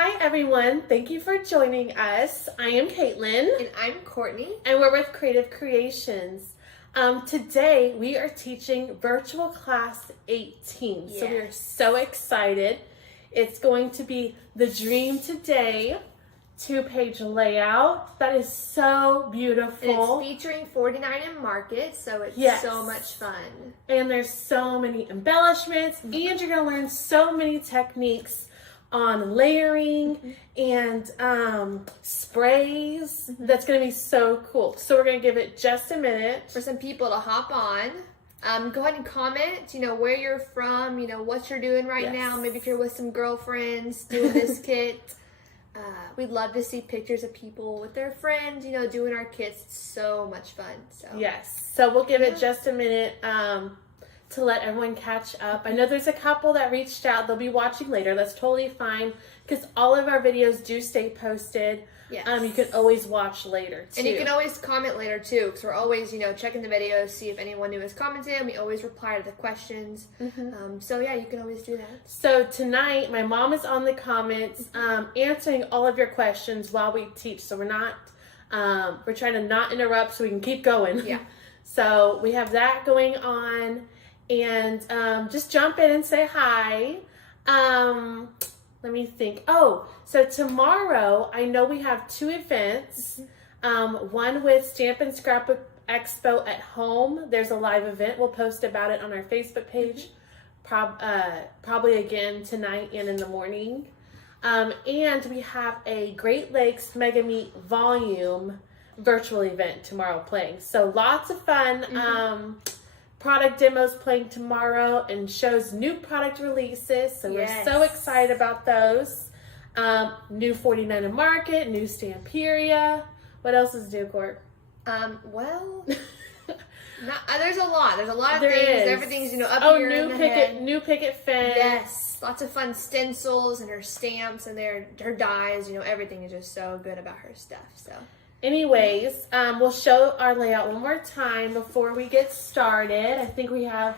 Hi everyone, thank you for joining us. I am Caitlin. And I'm Courtney. And we're with Creative Creations. Today we are teaching Virtual Class 18. Yes. So we are so excited. It's going to be the Dream Today 2-page layout. That is so beautiful. And it's featuring 49 in market, so it's so much fun. And there's so many embellishments, and you're going to learn so many techniques on layering and sprays. That's going to be so cool. So we're going to give it just a minute for some people to hop on. Go ahead and comment, where you're from, what you're doing right now. Maybe if you're with some girlfriends doing this kit. We'd love to see pictures of people with their friends, doing our kits. It's so much fun. So yes. So we'll give it just a minute to let everyone catch up. I know there's a couple that reached out. They'll be watching later. That's totally fine because all of our videos do stay posted. Yes. You can always watch later too. And you can always comment later too, because we're always, checking the videos, see if anyone new has commented, and we always reply to the questions. So yeah, you can always do that. So tonight, my mom is on the comments, answering all of your questions while we teach. So we're not, we're trying to not interrupt so we can keep going. Yeah. So we have that going on, and just jump in and say hi. Let me think. Oh, so tomorrow, I know we have 2 events. One with Stamp and Scrapbook Expo at home. There's a live event. We'll post about it on our Facebook page. Probably again tonight and in the morning. And we have a Great Lakes Mega Meet Volume virtual event tomorrow playing. So lots of fun. Product demos playing tomorrow and shows new product releases. So we're so excited about those. New 49 in market, new Stamperia. What else is new, Court? Well, there's a lot. There's a lot of things. Everything's, up here in the head. New picket fence. Yes. Lots of fun stencils and her stamps and her dies. Everything is just so good about her stuff. So. Anyways, we'll show our layout one more time before we get started. I think we have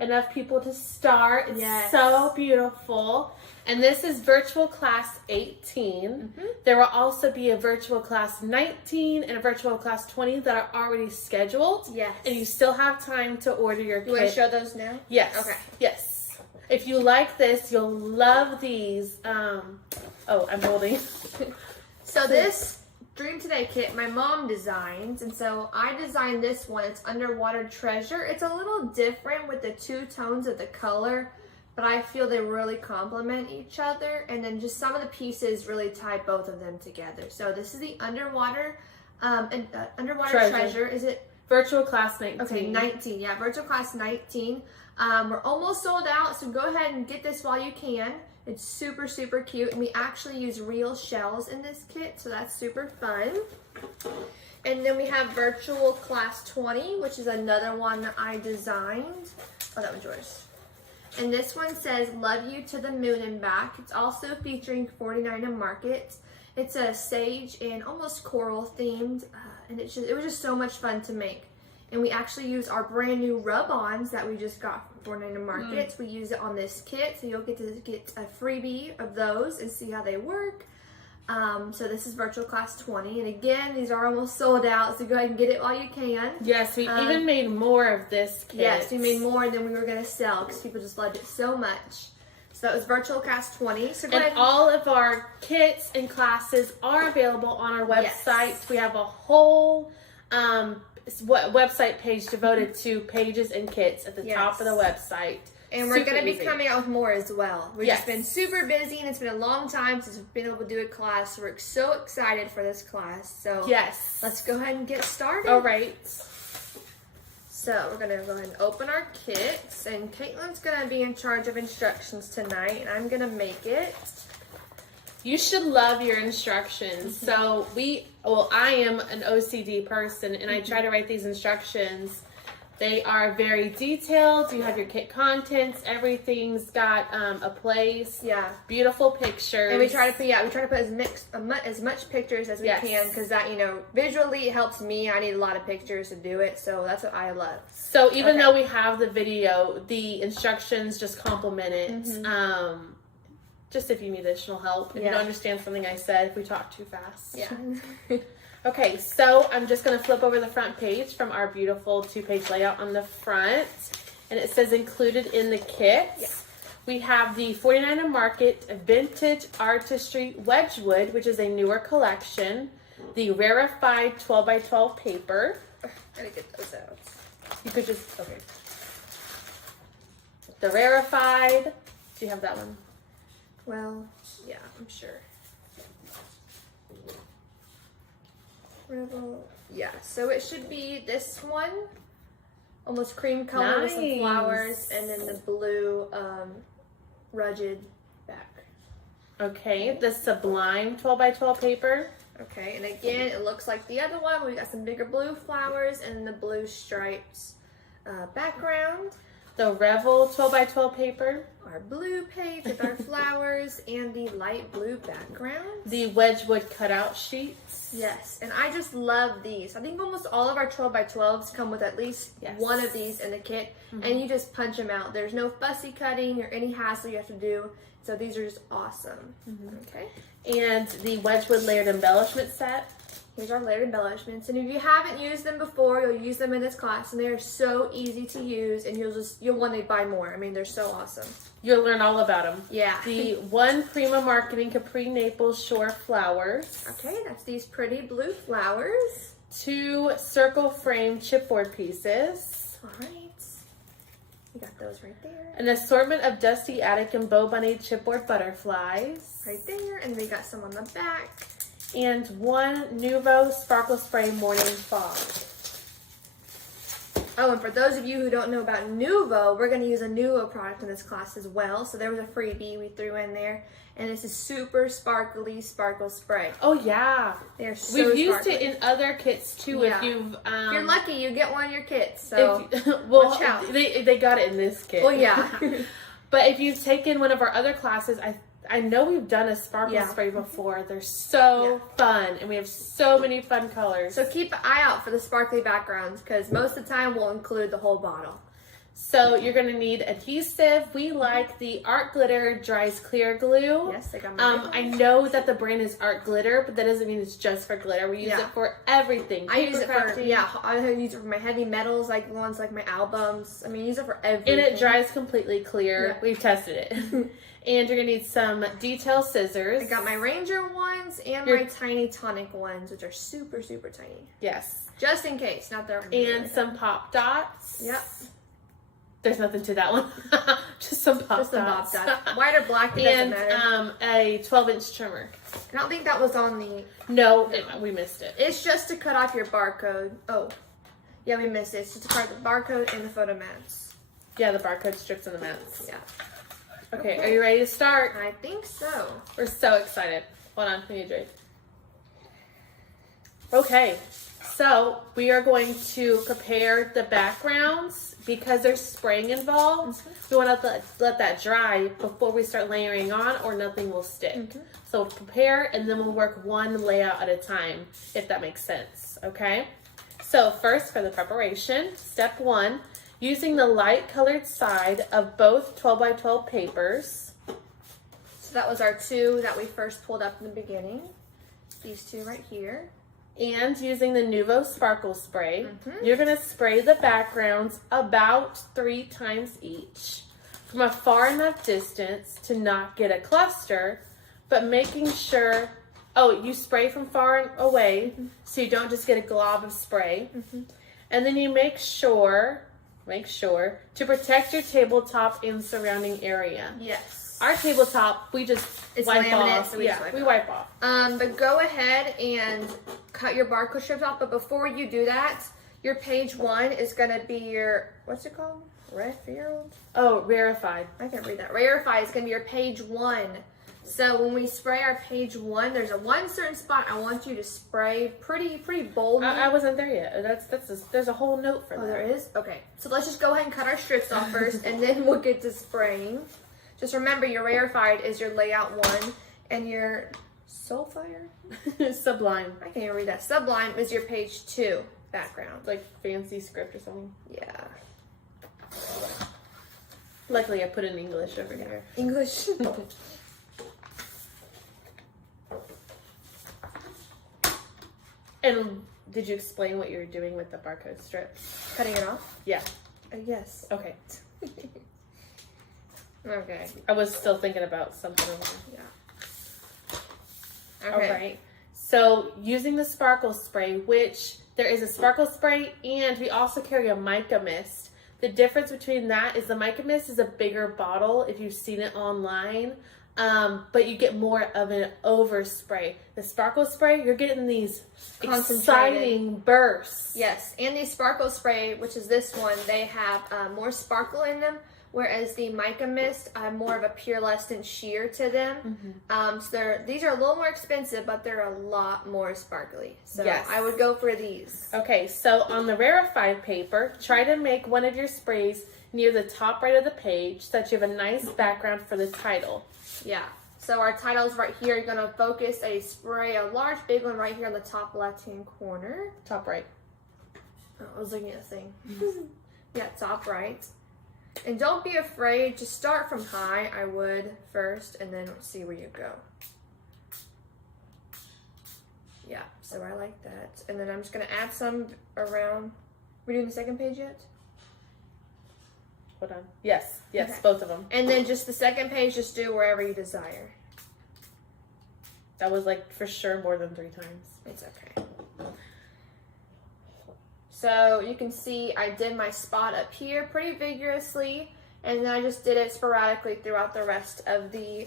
enough people to start. It's so beautiful. And this is Virtual Class 18. There will also be a Virtual Class 19 and a Virtual Class 20 that are already scheduled. Yes. And you still have time to order your kit. You want to show those now? Yes. Okay. Yes. If you like this, you'll love these. Oh, I'm holding. So this Dream Today kit, my mom designed, and so I designed this one. It's Underwater Treasure. It's a little different with the 2 tones of the color, but I feel they really complement each other, and then just some of the pieces really tie both of them together. So this is the Underwater Treasure. Is it? Virtual Class 19. Okay, 19. Yeah, Virtual Class 19. We're almost sold out, so go ahead and get this while you can. It's super, super cute, and we actually use real shells in this kit, so that's super fun. And then we have Virtual Class 20, which is another one that I designed. Oh, that one's yours. And this one says, Love You to the Moon and Back. It's also featuring 49 in market. It's a sage and almost coral themed, and it was just so much fun to make. And we actually use our brand new rub-ons that we just got from 49 in market. We use it on this kit, so you'll get to get a freebie of those and see how they work. So this is Virtual Class 20, and again, these are almost sold out, so go ahead and get it while you can. Yes, we even made more of this kit. Yes, we made more than we were going to sell because people just loved it so much. So that was Virtual Class 20. So go ahead. All of our kits and classes are available on our website. Yes. We have a whole website page devoted to pages and kits at the top of the website. And we're going to be coming out with more as well. We've just been super busy, and it's been a long time since we've been able to do a class. So we're so excited for this class. So let's go ahead and get started. All right. So we're going to go ahead and open our kits. And Caitlin's going to be in charge of instructions tonight, and I'm going to make it. You should love your instructions. So I am an OCD person, and I try to write these instructions. They are very detailed. You have your kit contents. Everything's got a place. Yeah. Beautiful pictures. And we try to put as much pictures as we can, because that, visually it helps me. I need a lot of pictures to do it, so that's what I love. So even though we have the video, the instructions just complement it. just if you need additional help. If you don't understand something I said, if we talk too fast. Yeah. Okay, so I'm just going to flip over the front page from our beautiful 2-page layout on the front. And it says included in the kit. Yeah. We have the 49 Market Vintage Artistry Wedgewood, which is a newer collection. The rarefied 12x12 paper. Gotta get those out. You could just, okay. The rarefied. Do you have that one? Well, yeah, I'm sure. Yeah, so it should be this one. Almost cream color with some flowers, and then the blue rugged back. Okay, the Sublime 12x12 paper. Okay, and again, it looks like the other one. We got some bigger blue flowers and the blue stripes background. The Revel 12x12 paper. Our blue page with our flowers and the light blue background. The Wedgewood cutout sheets. Yes, and I just love these. I think almost all of our 12x12s come with at least one of these in the kit, and you just punch them out. There's no fussy cutting or any hassle you have to do, so these are just awesome. Okay. And the Wedgewood layered embellishment set. Here's our layered embellishments, and if you haven't used them before, you'll use them in this class, and they are so easy to use, and you'll want to buy more. I mean, they're so awesome. You'll learn all about them. Yeah. The One Prima Marketing Capri Naples Shore flowers. Okay, that's these pretty blue flowers. 2 circle frame chipboard pieces. All right. We got those right there. An assortment of Dusty Attic and Bow Bunny chipboard butterflies. Right there, and we got some on the back. And 1 Nuvo Sparkle Spray Morning Fog. Oh, and for those of you who don't know about Nuvo, we're going to use a Nuvo product in this class as well. So there was a freebie we threw in there. And this is super sparkly sparkle spray. Oh, yeah. They're so We've used sparkly. it in other kits, too. Yeah. If you've... if you're lucky, you get one of your kits. So well, watch out. They got it in this kit. Well, yeah. But if you've taken one of our other classes, I know we've done a sparkle spray before. They're so fun, and we have so many fun colors. So keep an eye out for the sparkly backgrounds, because most of the time we'll include the whole bottle. So you're going to need adhesive. We like the Art Glitter Dries Clear Glue. Yes, I got my I know that the brand is Art Glitter, but that doesn't mean it's just for glitter. We use it for everything. I use it for, I use it for my heavy metals, like ones like my albums. I mean, I use it for everything. And it dries completely clear. Yeah. We've tested it. And you're going to need some detail scissors. I got my Ranger ones and my tiny tonic ones, which are super, super tiny. Yes. Just in case, not there. And some pop dots. Yep. There's nothing to that one. Just some pop dots. White or black, it doesn't matter. And a 12-inch trimmer. I don't think that was on the... No, we missed it. It's just to cut off your barcode. Oh. Yeah, we missed it. It's just to cut the barcode and the photo mats. Yeah, the barcode strips and the mats. Yeah. Okay, are you ready to start? I think so. We're so excited. Hold on, we need a drink. Okay, so we are going to prepare the backgrounds because there's spraying involved. We want to let that dry before we start layering on, or nothing will stick. So prepare, and then we'll work one layout at a time, if that makes sense, okay? So first, for the preparation, step 1, using the light colored side of both 12x12 papers. So that was our 2 that we first pulled up in the beginning. These 2 right here. And using the Nuvo Sparkle Spray, you're going to spray the backgrounds about 3 times each from a far enough distance to not get a cluster, but making sure, you spray from far away so you don't just get a glob of spray. And then you make sure to protect your tabletop and surrounding area. Yes. Our tabletop, we just wipe off. So we wipe off. But go ahead and cut your barcode strips off. But before you do that, your page 1 is going to be your, what's it called? Rarefied? Oh, rarefied. I can't read that. Rarefied is going to be your page 1. So when we spray our page 1, there's a one certain spot I want you to spray pretty boldly. I wasn't there yet. There's a whole note for that. Oh, there is? Okay. So let's just go ahead and cut our strips off first, and then we'll get to spraying. Just remember, your rarefied is your layout 1, and your Soulfire? Sublime. I can't even read that. Sublime is your page 2 background. Like fancy script or something. Yeah. Luckily, I put in English over here. English. And did you explain what you're doing with the barcode strip? Cutting it off? Yeah. Yes. Okay. Okay. I was still thinking about something. Yeah. Okay. All right. So using the sparkle spray, which there is a sparkle spray, and we also carry a mica mist. The difference between that is the mica mist is a bigger bottle if you've seen it online, but you get more of an overspray. The sparkle spray, you're getting these exciting bursts. Yes, and the sparkle spray, which is this one, they have more sparkle in them, whereas the mica mist have more of a purelescent sheer to them. So these are a little more expensive, but they're a lot more sparkly. So yes. I would go for these. Okay, so on the rarefied paper, try to make one of your sprays near the top right of the page so that you have a nice background for the title. Yeah. So our title's right here. You're going to focus a spray, a large big one right here on the top left-hand corner. Top right. Oh, I was looking at the thing. Yeah, top right. And don't be afraid. Just start from high, I would, first, and then see where you go. Yeah, so I like that. And then I'm just going to add some around. We're doing the second page yet? Hold on. Yes, Okay. both of them. And then just the second page, just do wherever you desire. That was like for sure more than 3 times. It's okay. So you can see I did my spot up here pretty vigorously, and then I just did it sporadically throughout the rest of the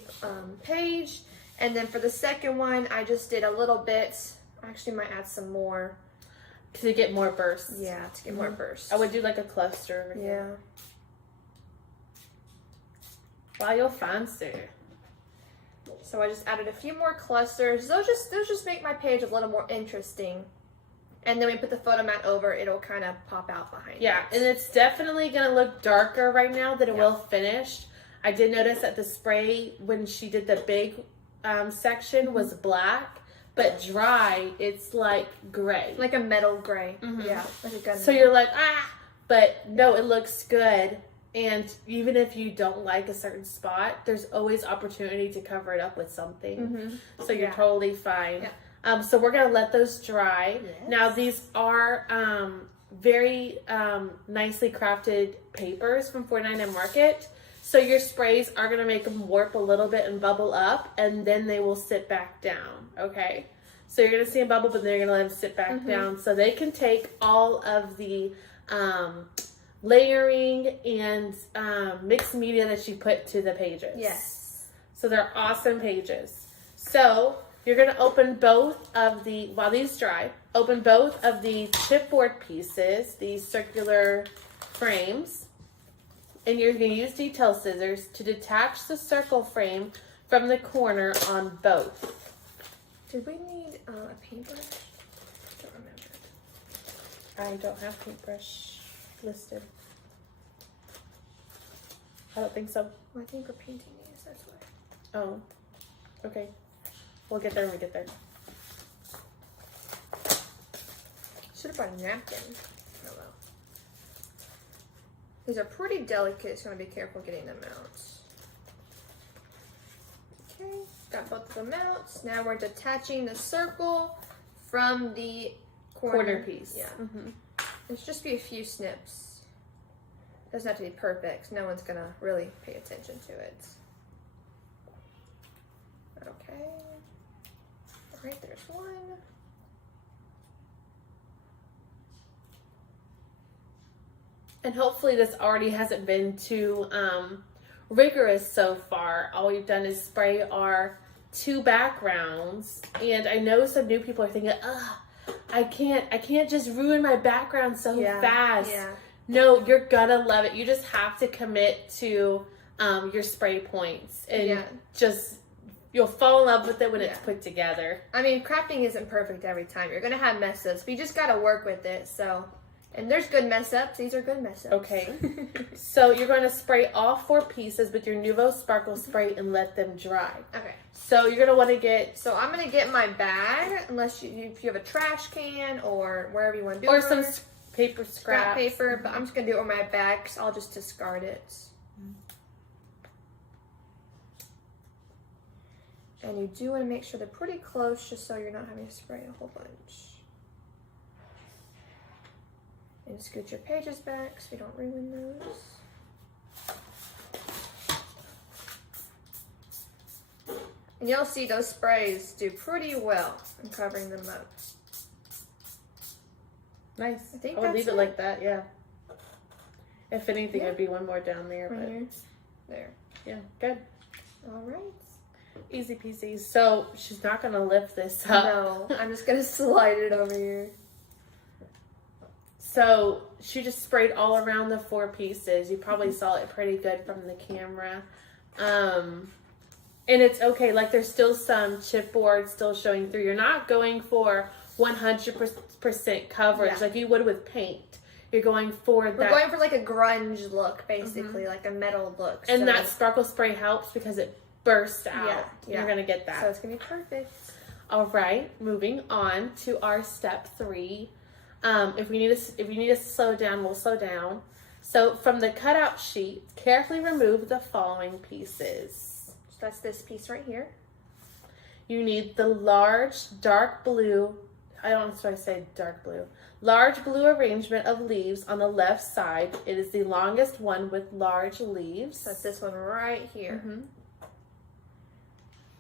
page. And then for the second one, I just did a little bit. I actually might add some more. To get more bursts. Yeah, to get more bursts. I would do like a cluster over here. Yeah. Wow, you're fancy. So I just added a few more clusters. Those just make my page a little more interesting. And then we put the photo mat over, it'll kind of pop out behind Yeah, it. and it's definitely going to look darker right now than it will finished. I did notice that the spray, when she did the big section, was black, but dry, it's like gray. Like a metal gray. Yeah, like a gun. So you're like, ah! But no, it looks good. And even if you don't like a certain spot, there's always opportunity to cover it up with something. So you're totally fine. Yeah. So we're going to let those dry. Yes. Now, these are very nicely crafted papers from 49 Market. So your sprays are going to make them warp a little bit and bubble up, and then they will sit back down, okay? So you're going to see them bubble, but then you're going to let them sit back down so they can take all of the layering and mixed media that you put to the pages. Yes. So they're awesome pages. So you're going to open both of the, while these dry, open both of the chipboard pieces, these circular frames, and you're going to use detail scissors to detach the circle frame from the corner on both. Did we need a paintbrush? Don't remember. I don't have paintbrush listed. I don't think so. Well, I think we're painting these, that's why. Oh, okay. We'll get there when we get there. Should have brought a napkin. Oh well. These are pretty delicate, so I'm going to be careful getting them out. Okay, got both of them out. Now we're detaching the circle from the Corner piece. Yeah. It's just be a few snips. Doesn't have to be perfect. No one's going to really pay attention to it. Okay. All right, there's one. And hopefully this already hasn't been too rigorous so far. All we've done is spray our 2 backgrounds. And I know some new people are thinking, ugh, I can't just ruin my background so fast. Yeah. No, you're gonna love it. You just have to commit to your spray points. And just, you'll fall in love with it when it's put together. I mean, crafting isn't perfect every time. You're going to have mess ups, but you just got to work with it. So, and there's good mess ups. These are good mess ups. Okay. So you're going to spray all 4 pieces with your Nuvo Sparkle Spray and let them dry. Okay. So you're going to want to get... So I'm going to get my bag, unless if you have a trash can or wherever you want to do it. Or some paper scrap scraps. paper, but I'm just going to do it with my bag because I'll just discard it. And you do want to make sure they're pretty close just so you're not having to spray a whole bunch. scoot your pages back so we don't ruin those. And you'll see those sprays do pretty well in covering them up. Nice. I think I would that's leave it like that, yeah. If anything, Yeah. I'd be one more down there, Right but here. There. yeah, good. All right. Easy peasy. So she's not gonna lift this up. No, I'm just gonna slide it over here. So she just sprayed all around the 4 pieces. You probably saw it pretty good from the camera. And it's okay, like there's still some chipboard still showing through. You're not going for 100% coverage like you would with paint. You're going for that. We're going for like a grunge look, basically, like a metal look. And so. that sparkle spray helps because it bursts out. Yeah. You're gonna get that. So it's gonna be perfect. All right, moving on to our step 3. If we need to slow down, we'll slow down. So from the cutout sheet, carefully remove the following pieces. So that's this piece right here. You need the large dark blue. Large blue arrangement of leaves on the left side. It is the longest one with large leaves. So that's this one right here. Mm-hmm.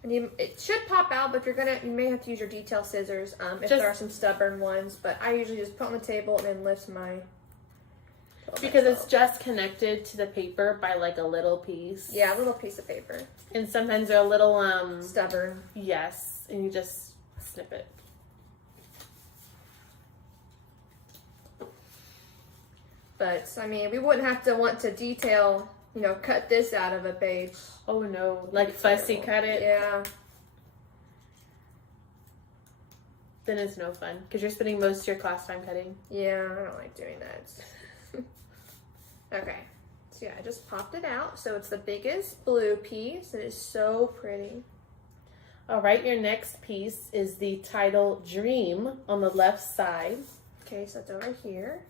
And it should pop out, but you may have to use your detail scissors if there are some stubborn ones. But I usually just put on the table and then lift my. Because it's just connected to the paper by like a little piece. Yeah, a little piece of paper. And sometimes they're a little stubborn. Yes, and you just snip it. But I mean, we wouldn't have to want to detail, cut this out of a page. Oh no, like fussy cut it. Yeah. Then it's no fun because you're spending most of your class time cutting. Yeah, I don't like doing that. Okay, so yeah, I just popped it out. So it's the biggest blue piece. It is so pretty. All right, your next piece is the title Dream on the left side. Okay, so it's over here.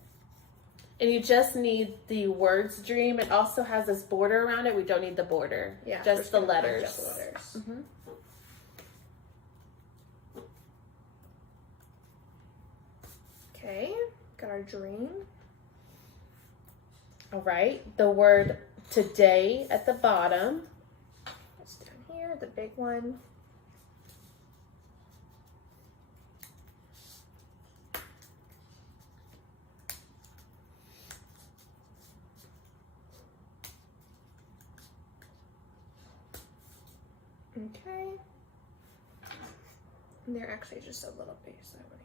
And you just need the words Dream. It also has this border around it. We don't need the border. Yeah, just the letters. Just the letters. Mm-hmm. Okay, got our dream. All right, the word today at the bottom. It's down here, the big one. Okay. And they're actually just a little piece I want to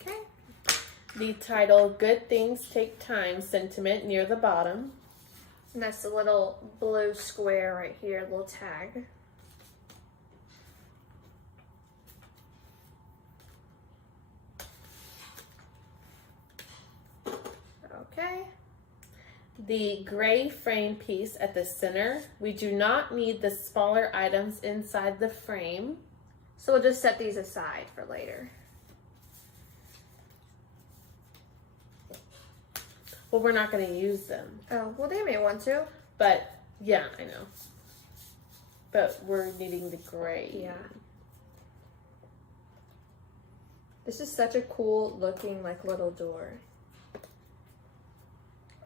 get. Okay. The title Good Things Take Time sentiment near the bottom. And that's the little blue square right here, little tag. Okay. The gray frame piece at the center. We do not need the smaller items inside the frame. So we'll just set these aside for later. Well, we're not going to use them. Oh, well, they may want to. But, yeah, I know. But we're needing the gray. Yeah. This is such a cool looking, like, little door.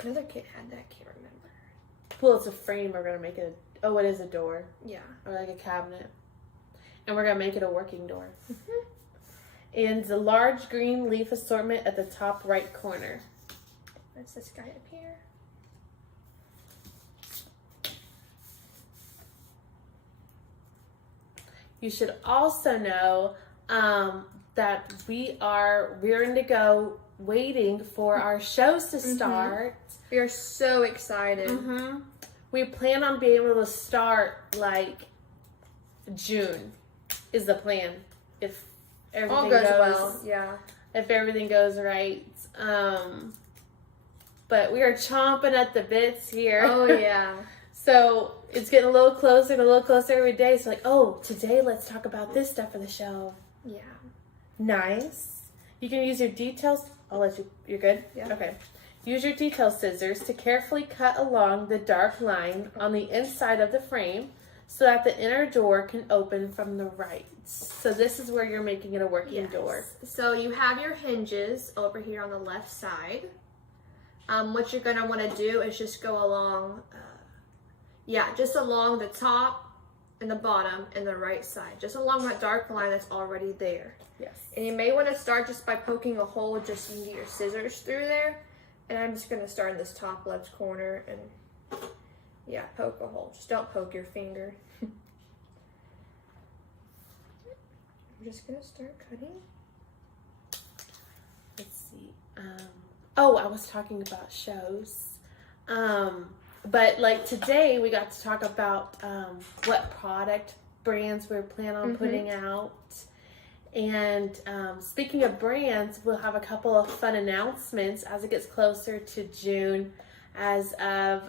Another kid had that, can't remember. Well, it's a frame. We're going to make it it is a door. Yeah. Or like a cabinet. And we're going to make it a working door. Mm-hmm. And the large green leaf assortment at the top right corner. That's this guy up here. You should also know that we are rearing to go, waiting for our shows to start. We are so excited. Mm-hmm. We plan on being able to start like June is the plan. If everything All goes well, yeah. If everything goes right. But we are chomping at the bits here. Oh, yeah. So it's getting a little closer every day. So like, oh, today let's talk about this stuff for the show. Yeah. Nice. You can use your details. I'll let you. You're good? Yeah. Okay. Use your detail scissors to carefully cut along the dark line on the inside of the frame so that the inner door can open from the right. So this is where you're making it a working door. So you have your hinges over here on the left side. What you're going to want to do is just go along, just along the top and the bottom and the right side, just along that dark line that's already there. Yes. And you may want to start just by poking a hole just so you can get your scissors through there. And I'm just going to start in this top left corner and poke a hole. Just don't poke your finger. I'm just going to start cutting. Let's see. I was talking about shows. But like today we got to talk about what product brands we're planning on putting out. And speaking of brands, we'll have a couple of fun announcements as it gets closer to June as of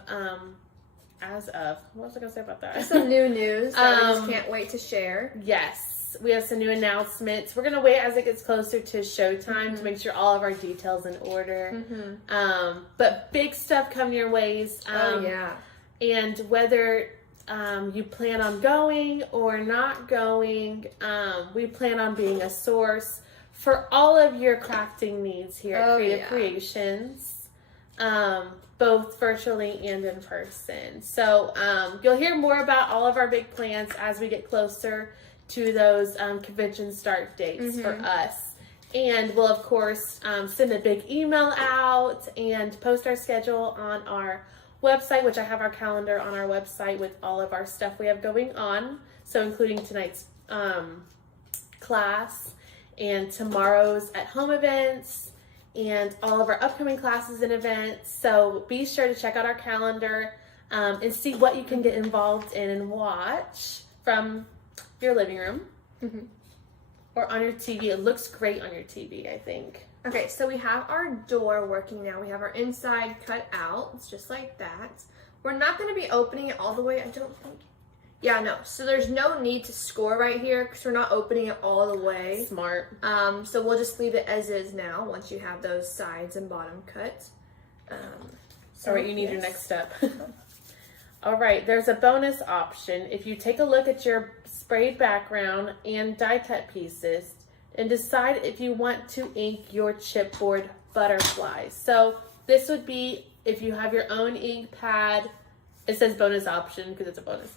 what was I gonna say about that? Some new news that we just can't wait to share. Yes, we have some new announcements. We're gonna wait as it gets closer to showtime to make sure all of our details in order. But big stuff coming your ways. And whether you plan on going or not going, we plan on being a source for all of your crafting needs here at Creative Creations, both virtually and in person. So you'll hear more about all of our big plans as we get closer to those convention start dates for us. And we'll, of course, send a big email out and post our schedule on our website, which I have our calendar on our website with all of our stuff we have going on. So including tonight's class and tomorrow's at-home events and all of our upcoming classes and events. So be sure to check out our calendar and see what you can get involved in and watch from your living room or on your TV. It looks great on your TV, I think. Okay, so we have our door working now. We have our inside cut out. It's just like that. We're not going to be opening it all the way, I don't think. Yeah, no. So there's no need to score right here because we're not opening it all the way. Smart. So we'll just leave it as is now once you have those sides and bottom cut. All right, you need your next step. All right, there's a bonus option. If you take a look at your sprayed background and die cut pieces, and decide if you want to ink your chipboard butterflies. So this would be if you have your own ink pad. It says bonus option because it's a bonus.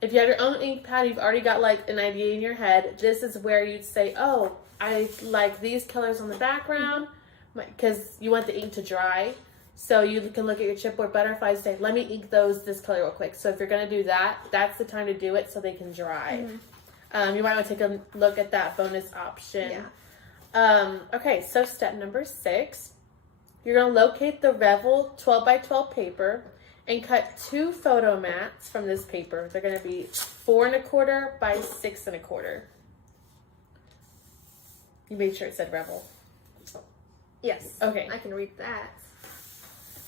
If you have your own ink pad, you've already got like an idea in your head. This is where you'd say, oh, I like these colors on the background because you want the ink to dry. So you can look at your chipboard butterflies and say, let me ink this color real quick. So if you're going to do that, that's the time to do it so they can dry. You might want to take a look at that bonus option. Okay, so step number 6. You're going to locate the Revel 12x12 paper and cut 2 photo mats from this paper. They're going to be 4 1/4 by 6 1/4. You made sure it said Revel. Yes. Okay. I can read that.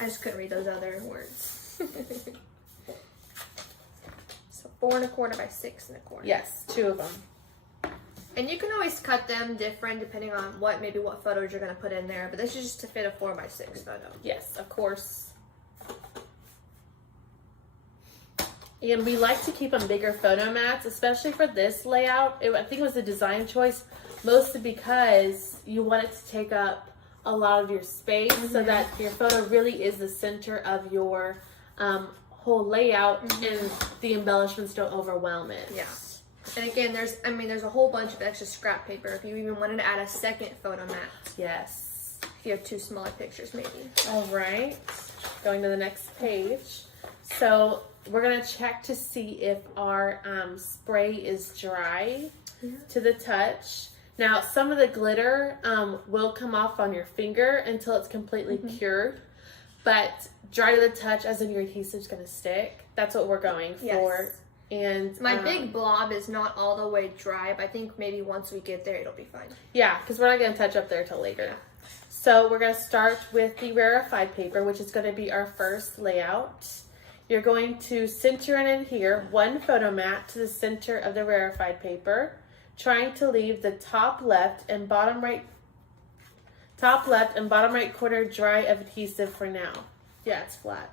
I just couldn't read those other words. So 4 1/4 by 6 1/4. Yes, 2 of them. And you can always cut them different depending on what photos you're going to put in there. But this is just to fit a 4 by 6 photo. Yes, of course. And we like to keep them bigger photo mats, especially for this layout. I think it was a design choice, mostly because you want it to take up a lot of your space so that your photo really is the center of your whole layout and the embellishments don't overwhelm it. Yeah. And again, there's a whole bunch of extra scrap paper if you even wanted to add a second photo mat. Yes. If you have 2 smaller pictures, maybe. All right. Going to the next page. So we're going to check to see if our spray is dry to the touch. Now, some of the glitter will come off on your finger until it's completely cured. But dry to the touch, as in your adhesive's going to stick. That's what we're going for. Yes. And my big blob is not all the way dry, but I think maybe once we get there, it'll be fine. Yeah, because we're not going to touch up there till later. So we're going to start with the rarefied paper, which is going to be our first layout. You're going to center and adhere 1 photo mat to the center of the rarefied paper, trying to leave the top left and bottom right corner dry of adhesive for now. Yeah, it's flat.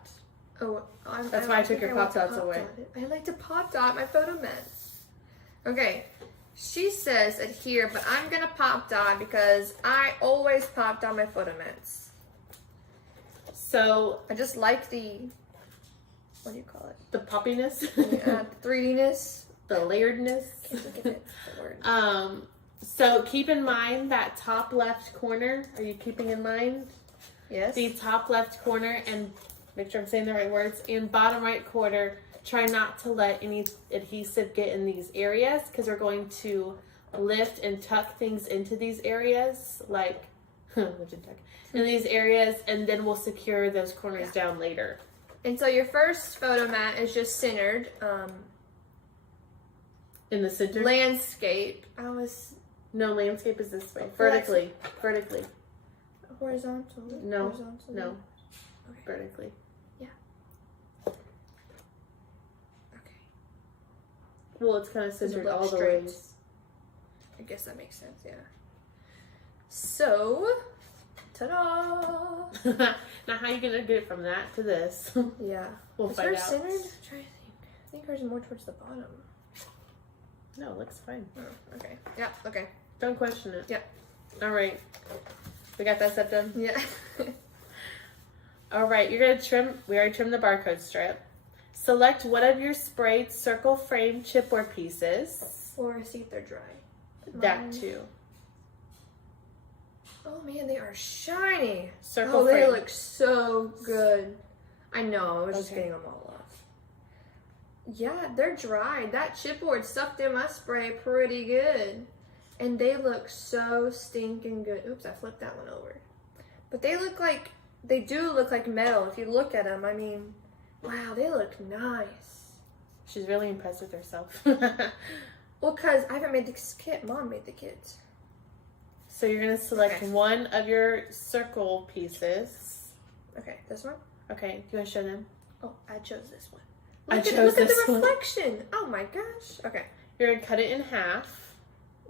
Oh, That's why I took your Pop Dots away. I like to Pop Dot my photo mats. Okay, she says adhere, but I'm gonna Pop Dot because I always Pop Dot my photo mats. So I just like the, what do you call it? the poppiness, The 3D-ness. the layeredness. Can't think of it. The word. So keep in mind that top left corner. Are you keeping in mind? Yes. The top left corner, and make sure I'm saying the right words, and bottom right corner, try not to let any adhesive get in these areas because we're going to lift and tuck things into these areas, like lift and tuck in these areas, and then we'll secure those corners down later. And so your first photo mat is just centered. In the center? Landscape. No, landscape is this way. Oh, Vertically. Vertically. Horizontally? No. Horizontally? No. Okay. Vertically. Yeah. Okay. Well, it's kind of centered all the straight. ways. I guess that makes sense, yeah. So, ta-da! Now, how are you going to get it from that to this? Yeah. We'll Is find hers out. centered? I'm trying to think. I think hers is more towards the bottom. No, it looks fine. Oh, okay. Yeah, okay. Don't question it. Yeah. All right. We got that step done? Yeah. All right, you're going to trim. We already trimmed the barcode strip. Select one of your sprayed circle frame chipboard pieces. Or see if they're dry. That too. Oh man, they are shiny. Circle they frame. look so good. I know, I was just Okay. getting them all off. Yeah, they're dry. That chipboard sucked in my spray pretty good. And they look so stinking good. Oops, I flipped that one over. But they do look like metal. If you look at them, I mean, wow, they look nice. She's really impressed with herself. Well, because I haven't made this kit. Mom made the kit. So you're going to select Okay. one of your circle pieces. Okay, this one? Okay, do you want to show them? Oh, I chose this one. I Look chose at this the one. reflection. Oh my gosh. Okay. You're going to cut it in half.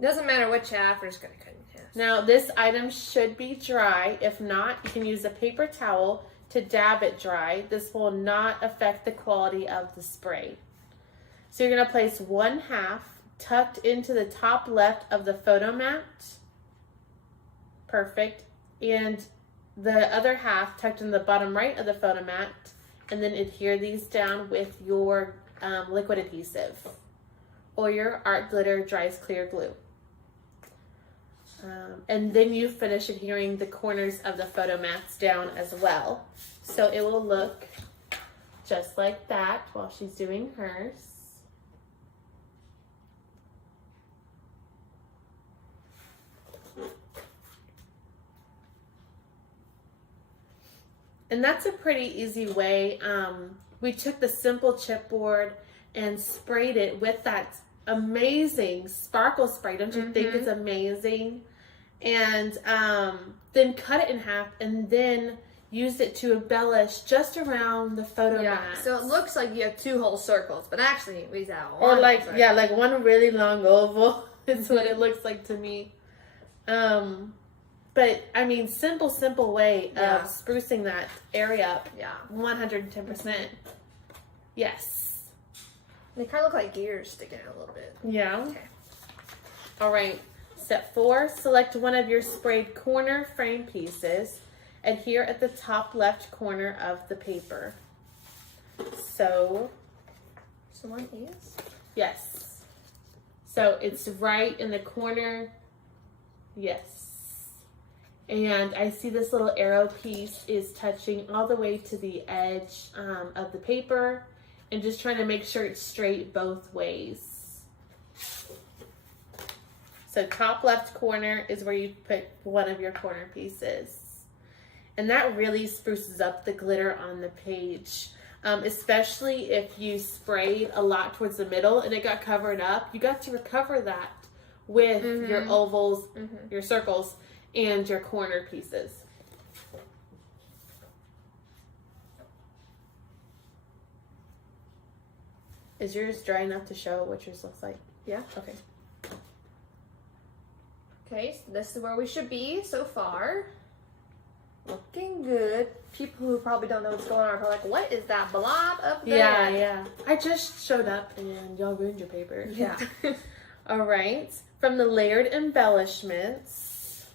Doesn't matter which half, we're just going to cut it in half. Now, this item should be dry. If not, you can use a paper towel to dab it dry. This will not affect the quality of the spray. So you're going to place one half tucked into the top left of the photo mat. Perfect. And the other half tucked in the bottom right of the photo mat. And then adhere these down with your liquid adhesive or your art glitter dries clear glue. And then you finish adhering the corners of the photo mats down as well. So it will look just like that while she's doing hers. And that's a pretty easy way. We took the simple chipboard and sprayed it with that amazing sparkle spray. Don't you think it's amazing? And then cut it in half and then used it to embellish just around the photo mat. So it looks like you have two whole circles, but actually we have one. Or like, yeah, like one really long oval. It's what it looks like to me. But I mean, simple way of sprucing that area up. Yeah. 110%. Yes. They kind of look like gears sticking out a little bit. Yeah. Okay. All right. Step 4, select one of your sprayed corner frame pieces. Adhere at the top left corner of the paper. So one is? yes. So it's right in the corner. Yes. And I see this little arrow piece is touching all the way to the edge of the paper and just trying to make sure it's straight both ways. So top left corner is where you put one of your corner pieces. And that really spruces up the glitter on the page. Especially if you sprayed a lot towards the middle and it got covered up. You got to recover that with your ovals, your circles, and your corner pieces. Is yours dry enough to show what yours looks like? Yeah. Okay. Okay, so this is where we should be so far. Looking good. People who probably don't know what's going on are like, what is that blob up there? Yeah. I just showed up and y'all ruined your paper. Yeah. All right. From the layered embellishments.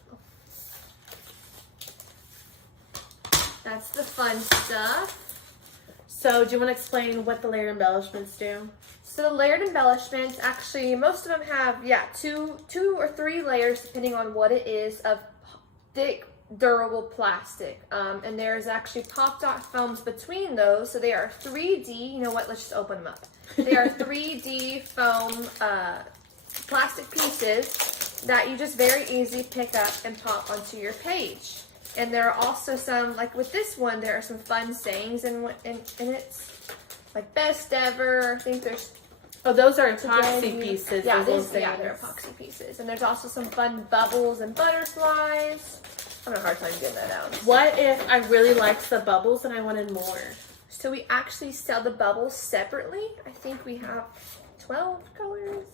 That's the fun stuff. So do you want to explain what the layered embellishments do? So the layered embellishments, actually, most of them have, two or three layers, depending on what it is, of thick, durable plastic. And there's actually pop dot foams between those. So they are 3D. You know what? Let's just open them up. They are 3D foam plastic pieces that you just very easily pick up and pop onto your page. And there are also some, like with this one, there are some fun sayings in it. Like best ever. I think there's... Oh, those are epoxy pieces. Yeah, they're epoxy pieces. And there's also some fun bubbles and butterflies. I'm having a hard time getting that out. What if I really liked the bubbles and I wanted more? So we actually sell the bubbles separately. I think we have 12 colors.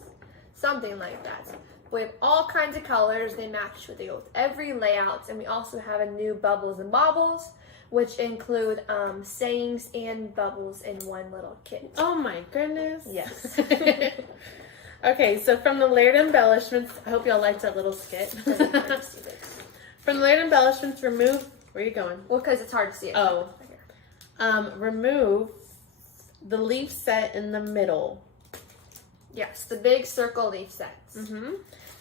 Something like that. We have all kinds of colors. They match with every layout. And we also have a new bubbles and baubles, which include sayings and bubbles in one little kit. Oh my goodness. Yes. Okay, so from the layered embellishments, I hope y'all liked that little skit. From the layered embellishments, remove, where are you going? Well, because it's hard to see it. Oh. Remove the leaf set in the middle. Yes, the big circle leaf sets. Mm-hmm.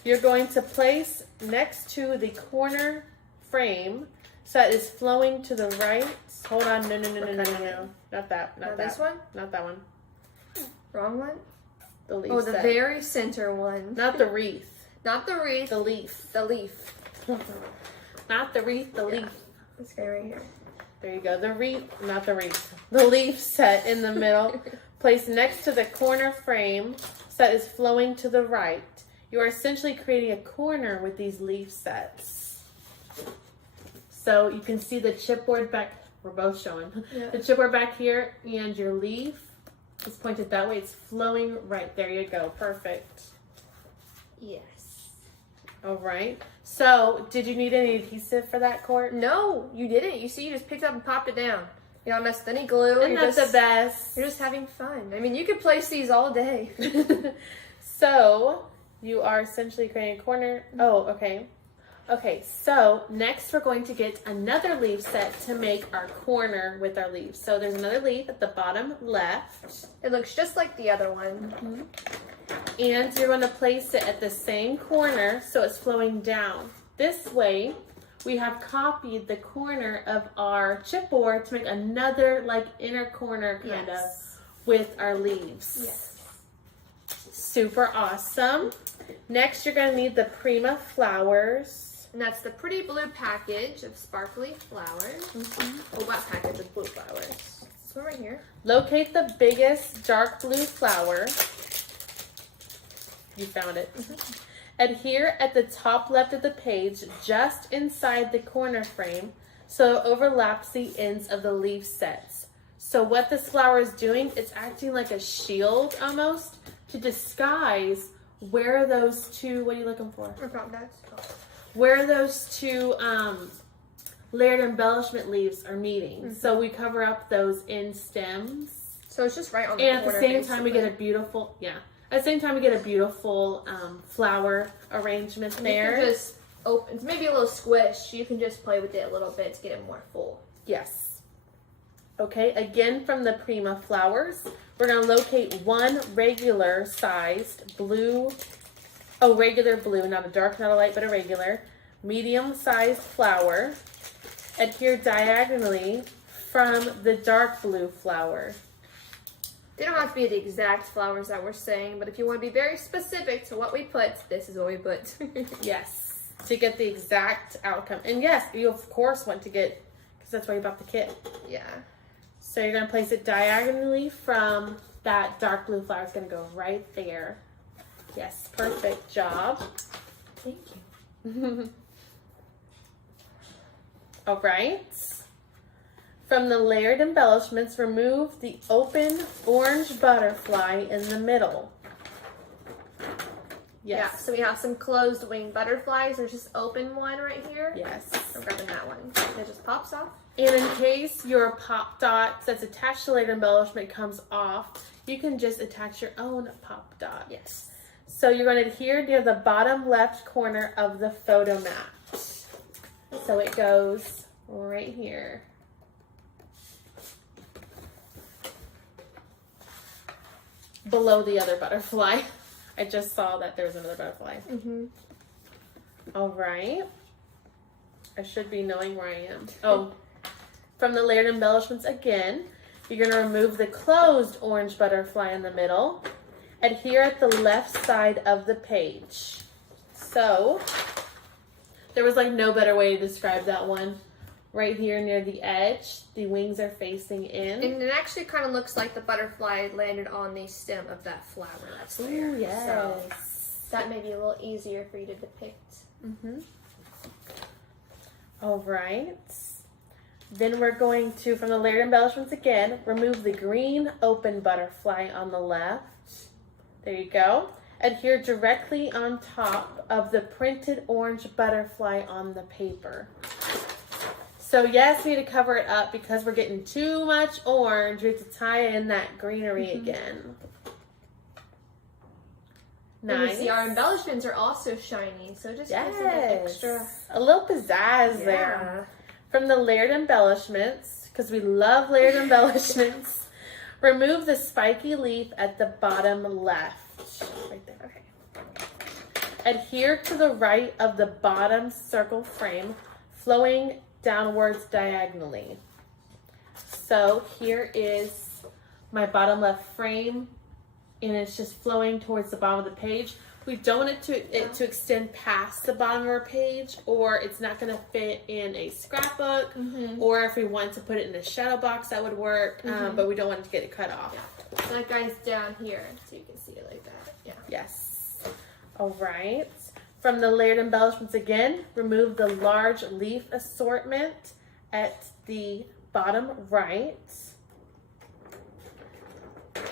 You're going to place next to the corner frame so that is flowing to the right. Hold on, no. Not that, not that. This one? Not that one. Wrong one? The leaf Oh, the set. very center one. Not the wreath. Not the wreath. The leaf. The leaf. Not the wreath, the leaf. This guy right here. There you go. The wreath, not the wreath. The leaf set in the middle. Placed next to the corner frame so that is flowing to the right. You are essentially creating a corner with these leaf sets. So you can see the chipboard back. We're both showing. Yeah. The chipboard back here and your leaf is pointed that way. It's flowing right. There you go. Perfect. Yes. All right. So did you need any adhesive for that cord? No, you didn't. You see, you just picked up and popped it down. You don't mess with any glue. Isn't that the best? You're just having fun. I mean, you could place these all day. So you are essentially creating a corner. Oh, okay. Okay, so next we're going to get another leaf set to make our corner with our leaves. So there's another leaf at the bottom left. It looks just like the other one. Mm-hmm. And you're going to place it at the same corner so it's flowing down. This way, we have copied the corner of our chipboard to make another like inner corner kind of with our leaves. Yes. Super awesome. Next, you're going to need the Prima flowers. And that's the pretty blue package of sparkly flowers. Mm-hmm. A wet package of blue flowers. This one right here. Locate the biggest dark blue flower. You found it. Mm-hmm. Adhere at the top left of the page, just inside the corner frame, so it overlaps the ends of the leaf sets. So what this flower is doing, it's acting like a shield almost to disguise where those two, what are you looking for? I found that. Where those two layered embellishment leaves are meeting. Mm-hmm. So we cover up those end stems. So it's just right on the And corner. at the same time we get a beautiful, at the same time we get a beautiful flower arrangement there. You can just open, it's maybe a little squish. You can just play with it a little bit to get it more full. Yes. Okay, again from the Prima flowers, we're going to locate one regular sized blue, regular blue, not a dark, not a light, but a regular, medium sized flower. Adhere diagonally from the dark blue flower. They don't have to be the exact flowers that we're saying, but if you want to be very specific to what we put, this is what we put. Yes, to get the exact outcome. And yes, you of course want to get, because that's why you bought the kit. Yeah. So you're going to place it diagonally from that dark blue flower. It's going to go right there. Yes, perfect job. Thank you. All right. From the layered embellishments, remove the open orange butterfly in the middle. Yes. Yeah, so we have some closed wing butterflies. There's just open one right here. Yes. I'm grabbing that one. It just pops off. And in case your pop dot that's attached to layered embellishment comes off, you can just attach your own pop dot. Yes. So you're going to adhere near the bottom left corner of the photo mat. So it goes right here. Below the other butterfly. I just saw that there was another butterfly. All right. I should be knowing where I am. Oh, from the layered embellishments again, you're going to remove the closed orange butterfly in the middle. Adhere at the left side of the page. So, there was like no better way to describe that one. Right here near the edge, the wings are facing in. And it actually kind of looks like the butterfly landed on the stem of that flower that's there. Ooh, yes. So that may be a little easier for you to depict. All right. Then we're going to, from the layered embellishments again, remove the green open butterfly on the left. There you go. Adhere directly on top of the printed orange butterfly on the paper. So yes, we need to cover it up because we're getting too much orange. We have to tie in that greenery again. Nice. And see, our embellishments are also shiny, so just gives it an extra. A little pizzazz there. From the layered embellishments, because we love layered embellishments, remove the spiky leaf at the bottom left. Right there. Okay. Adhere to the right of the bottom circle frame, flowing downwards diagonally. So here is my bottom left frame, and it's just flowing towards the bottom of the page. We don't want it to extend past the bottom of our page, or it's not going to fit in a scrapbook, or if we want to put it in a shadow box, that would work, but we don't want to get it cut off. Yeah. So that guy's down here, so you can see it like that. Yeah. Yes. All right. From the layered embellishments again, remove the large leaf assortment at the bottom right.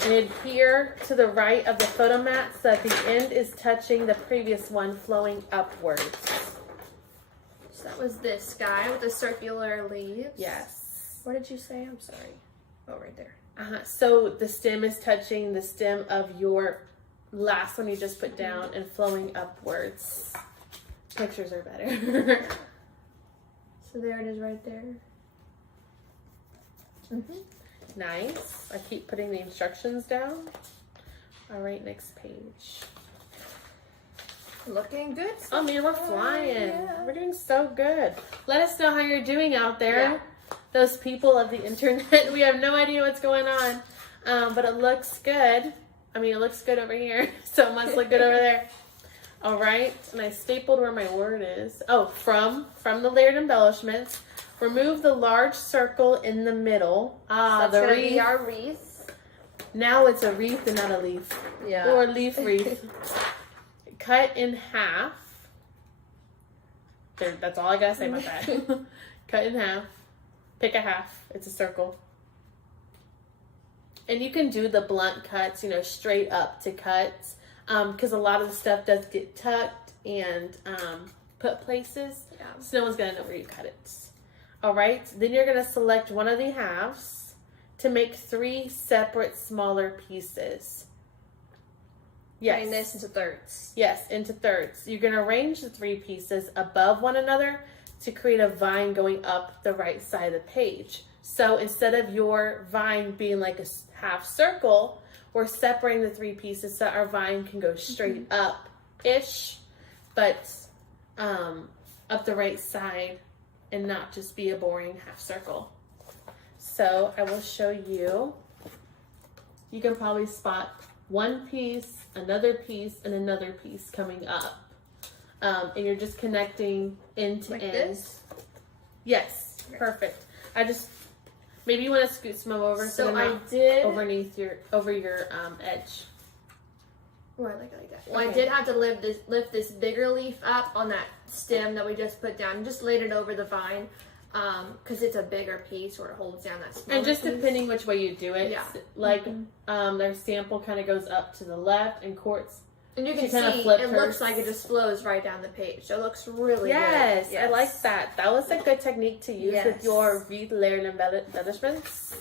And adhere to the right of the photo mat so that the end is touching the previous one, flowing upwards. So that was this guy with the circular leaves. Yes. What did you say? I'm sorry. Oh, right there. So the stem is touching the stem of your last one you just put down and flowing upwards. Pictures are better. So there it is right there. Nice. I keep putting the instructions down. All right, next page. Looking good. Oh man, we're flying. Yeah. We're doing so good. Let us know how you're doing out there. Yeah. Those people of the internet, we have no idea what's going on, but it looks good. I mean, it looks good over here, so it must look good over there. All right, and I stapled where my word is. Oh, from the layered embellishments, remove the large circle in the middle. That's the gonna wreath. be our wreath. Now it's a wreath and not a leaf. Yeah. Or a leaf wreath. Cut in half. There, that's all I gotta say about that. Cut in half. Pick a half. It's a circle. And you can do the blunt cuts, straight up to cuts. Because a lot of the stuff does get tucked and put places. Yeah. So no one's going to know where you cut it. All right. Then you're going to select one of the halves to make 3 separate smaller pieces. Yes. Cutting this into thirds. Yes, into thirds. You're going to arrange the 3 pieces above one another to create a vine going up the right side of the page. So instead of your vine being like a half circle, we're separating the 3 pieces so our vine can go straight up-ish, but up the right side and not just be a boring half circle. So I will show you. You can probably spot one piece, another piece, and another piece coming up. And you're just connecting end to like end. This? Yes, perfect. Maybe you want to scoot some over so I not did over your edge. Or I like it like that. Well, I did have to lift this bigger leaf up on that stem that we just put down. Just laid it over the vine because it's a bigger piece where it holds down that smaller And just piece. depending which way you do it, Yeah. like their sample kind of goes up to the left and Court's And you can see it looks like it just flows right down the page. So it looks really good. Yes, I like that. That was a good technique to use with your wreath layered embellishments.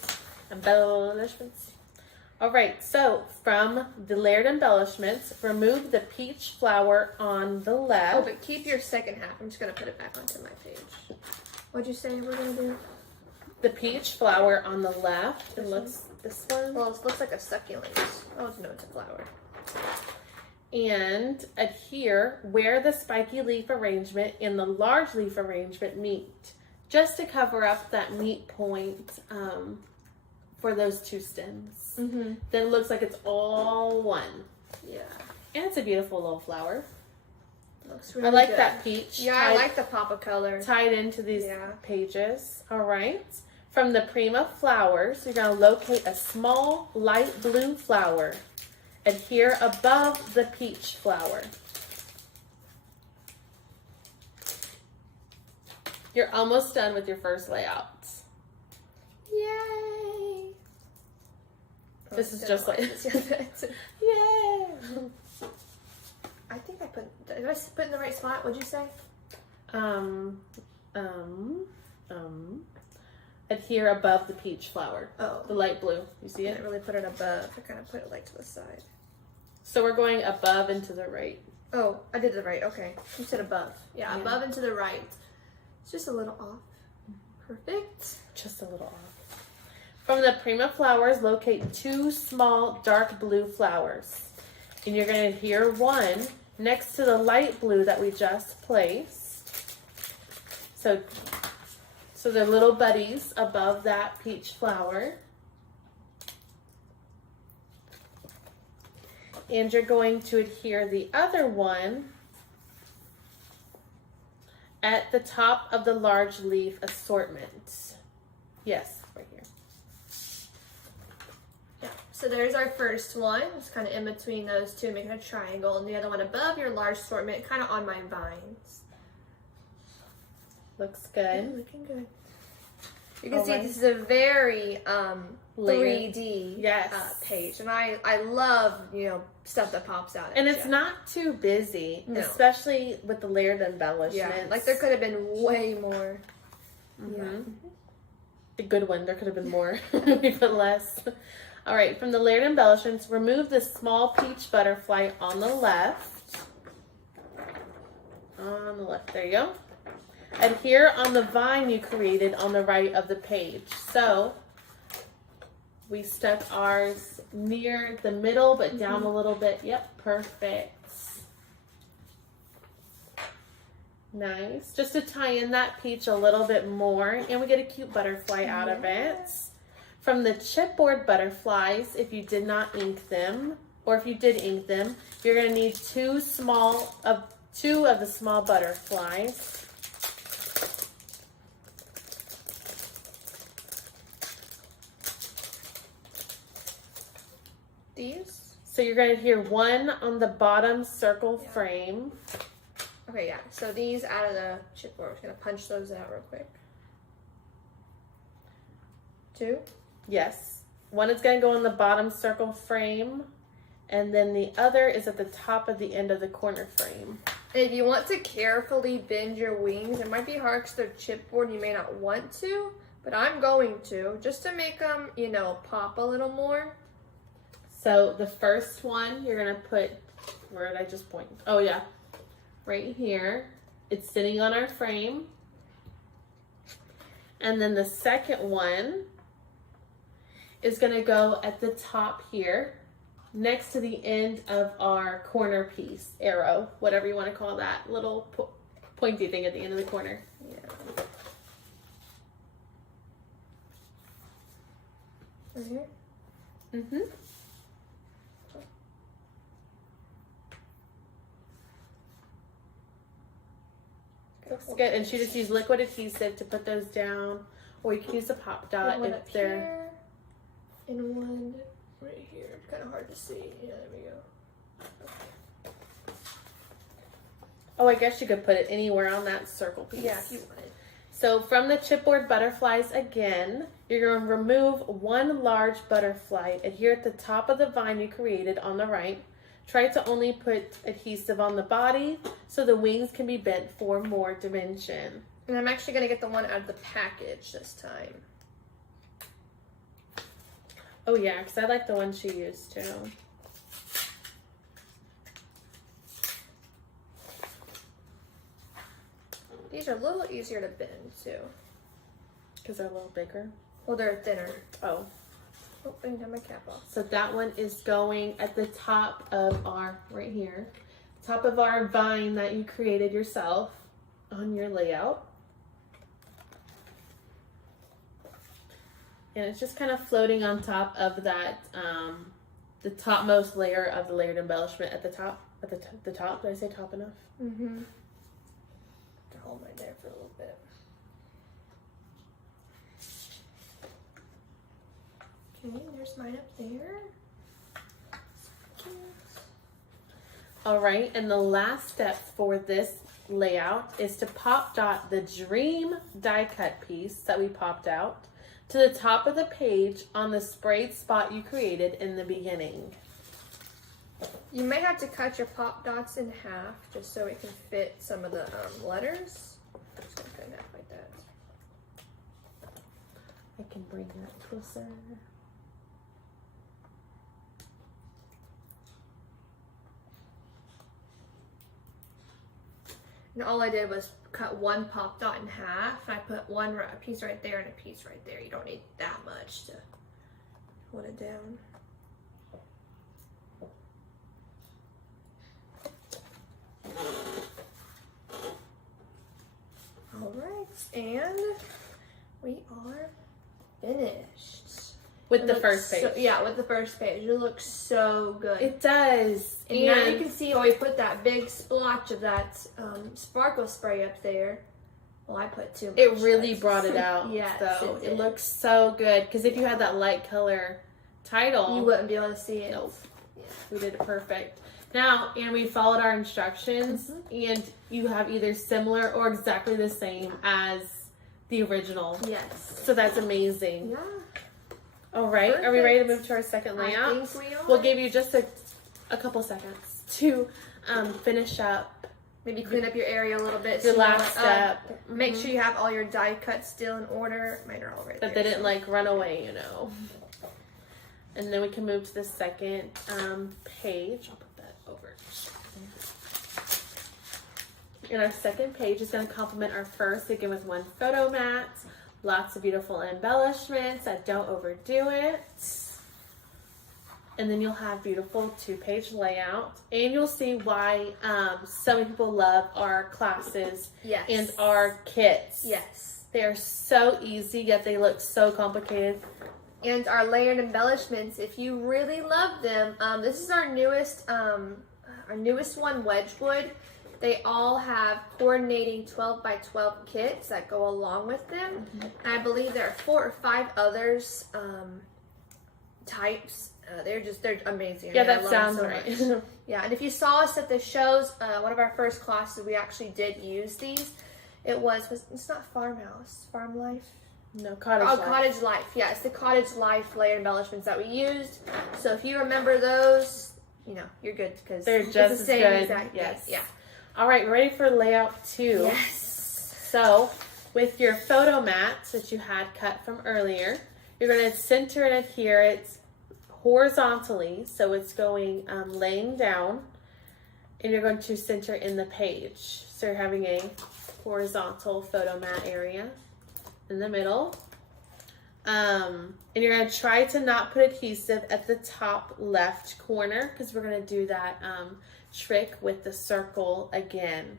All right, so from the layered embellishments, remove the peach flower on the left. Oh, but keep your second half. I'm just going to put it back onto my page. What'd you say we're going to do? The peach flower on the left. It looks, this one? Well, it looks like a succulent. Oh, no, it's a flower. And adhere where the spiky leaf arrangement and the large leaf arrangement meet, just to cover up that meet point for those two stems. Then it looks like it's all one. Yeah. And it's a beautiful little flower. Looks really I like good. that peach. Yeah, I like the pop of color. Tied into these pages. All right. From the Prima flowers, you're going to locate a small light blue flower. Adhere above the peach flower. You're almost done with your first layout. Yay! This is just like yay! I think I did I put in the right spot? What'd you say? Adhere above the peach flower. Oh. The light blue. You see I it? didn't really put it above. I kind of put it like to the side. So we're going above and to the right. Oh, I did the right. Okay. You said above. Yeah, above and to the right. It's just a little off. Perfect. Just a little off. From the Prima flowers, locate two small dark blue flowers. And you're going to adhere one next to the light blue that we just placed. So they're little buddies above that peach flower. And you're going to adhere the other one at the top of the large leaf assortment. Yes, right here. Yeah, so there's our first one. It's kind of in between those two, making a triangle. And the other one above your large assortment, kind of on my vines. Looks good. Yeah, looking good. You can see this is a very 3D page, and I love stuff that pops out. And it's not too busy, especially with the layered embellishments. Yeah, like there could have been way more. Yeah. The good one, there could have been more. We put less. All right, from the layered embellishments, remove the small peach butterfly on the left. On the left, there you go. Adhere on the vine you created on the right of the page. So we stuck ours near the middle, but down a little bit. Yep, perfect. Nice. Just to tie in that peach a little bit more, and we get a cute butterfly out of it. From the chipboard butterflies, if you did not ink them, or if you did ink them, you're going to need two of the small butterflies. These? So you're going to adhere one on the bottom circle frame. Okay, yeah. So these out of the chipboard. I'm going to punch those out real quick. Two? Yes. One is going to go on the bottom circle frame, and then the other is at the top of the end of the corner frame. And if you want to carefully bend your wings, it might be hard because they're chipboard. You may not want to, but I'm going to, just to make them, pop a little more. So the first one, you're going to put, where did I just point? Oh, yeah. Right here. It's sitting on our frame. And then the second one is going to go at the top here, next to the end of our corner piece, arrow, whatever you want to call that little pointy thing at the end of the corner. Yeah. Right here? Mm-hmm. Looks good. And she just used liquid adhesive to put those down, or you can use a pop dot if they're... Here, and one right here. It's kind of hard to see. Yeah, there we go. Oh, I guess you could put it anywhere on that circle piece. Yeah, if you want it. So from the chipboard butterflies again, you're going to remove one large butterfly, adhere at the top of the vine you created on the right, Try to only put adhesive on the body so the wings can be bent for more dimension. And I'm actually going to get the one out of the package this time. Oh yeah, because I like the one she used too. These are a little easier to bend too. Because they're a little bigger. Well, they're thinner. Oh. Oh, I didn't have my cap off. So that one is going at the top of our, right here, top of our vine that you created yourself on your layout. And it's just kind of floating on top of that, the topmost layer of the layered embellishment at the top. The top, did I say top enough? Mm-hmm. To hold right there for a little bit. Okay, there's mine up there. All right, and the last step for this layout is to pop dot the dream die cut piece that we popped out to the top of the page on the sprayed spot you created in the beginning. You may have to cut your pop dots in half just so it can fit some of the letters. I'm just gonna cut it in half like that. I can bring that closer. And all I did was cut one pop dot in half, and I put a piece right there and a piece right there. You don't need that much to hold it down. All right, and we are finished. With the first page. Yeah, with the first page. It looks so good. It does. And now you can see when we put that big splotch of that sparkle spray up there. Well, I put too much. It really brought it out. Yes, though. it It looks so good. Because if you had that light color title, you wouldn't be able to see it. Nope. Yeah. We did it perfect. Now, and we followed our instructions, and you have either similar or exactly the same as the original. Yes. So that's amazing. Yeah. All right. Perfect. Are we ready to move to our second layout? I think we are. We'll give you just a couple seconds to finish up. Maybe clean up your area a little bit. Your so last step. Make sure you have all your die cuts still in order. Mine are all right That there. they didn't like run away, you know. And then we can move to the second page. I'll put that over. And our second page is going to complement our first, again with one photo mat. Lots of beautiful embellishments that don't overdo it. And then you'll have beautiful 2-page layout. And you'll see why so many people love our classes Yes. and our kits. Yes. They are so easy, yet they look so complicated. And our layered embellishments, if you really love them, this is our newest one, Wedgewood. They all have coordinating 12 by 12 kits that go along with them. And I believe there are 4 or 5 others types. They're amazing. Yeah, I that love sounds them so right. much. Yeah, and if you saw us at the shows, one of our first classes, we actually did use these. It's not Farmhouse, Farm Life? No, Cottage Life. Cottage Life. Yeah, it's the Cottage Life layer embellishments that we used. So if you remember those, you know, you're good because They're just it's the as same good. exact Yes. thing. Yeah. All right, ready for layout 2. Yes. So with your photo mats that you had cut from earlier, you're going to center and adhere it horizontally. So it's going laying down, and you're going to center in the page. So you're having a horizontal photo mat area in the middle. And you're going to try to not put adhesive at the top left corner because we're going to do that trick with the circle again.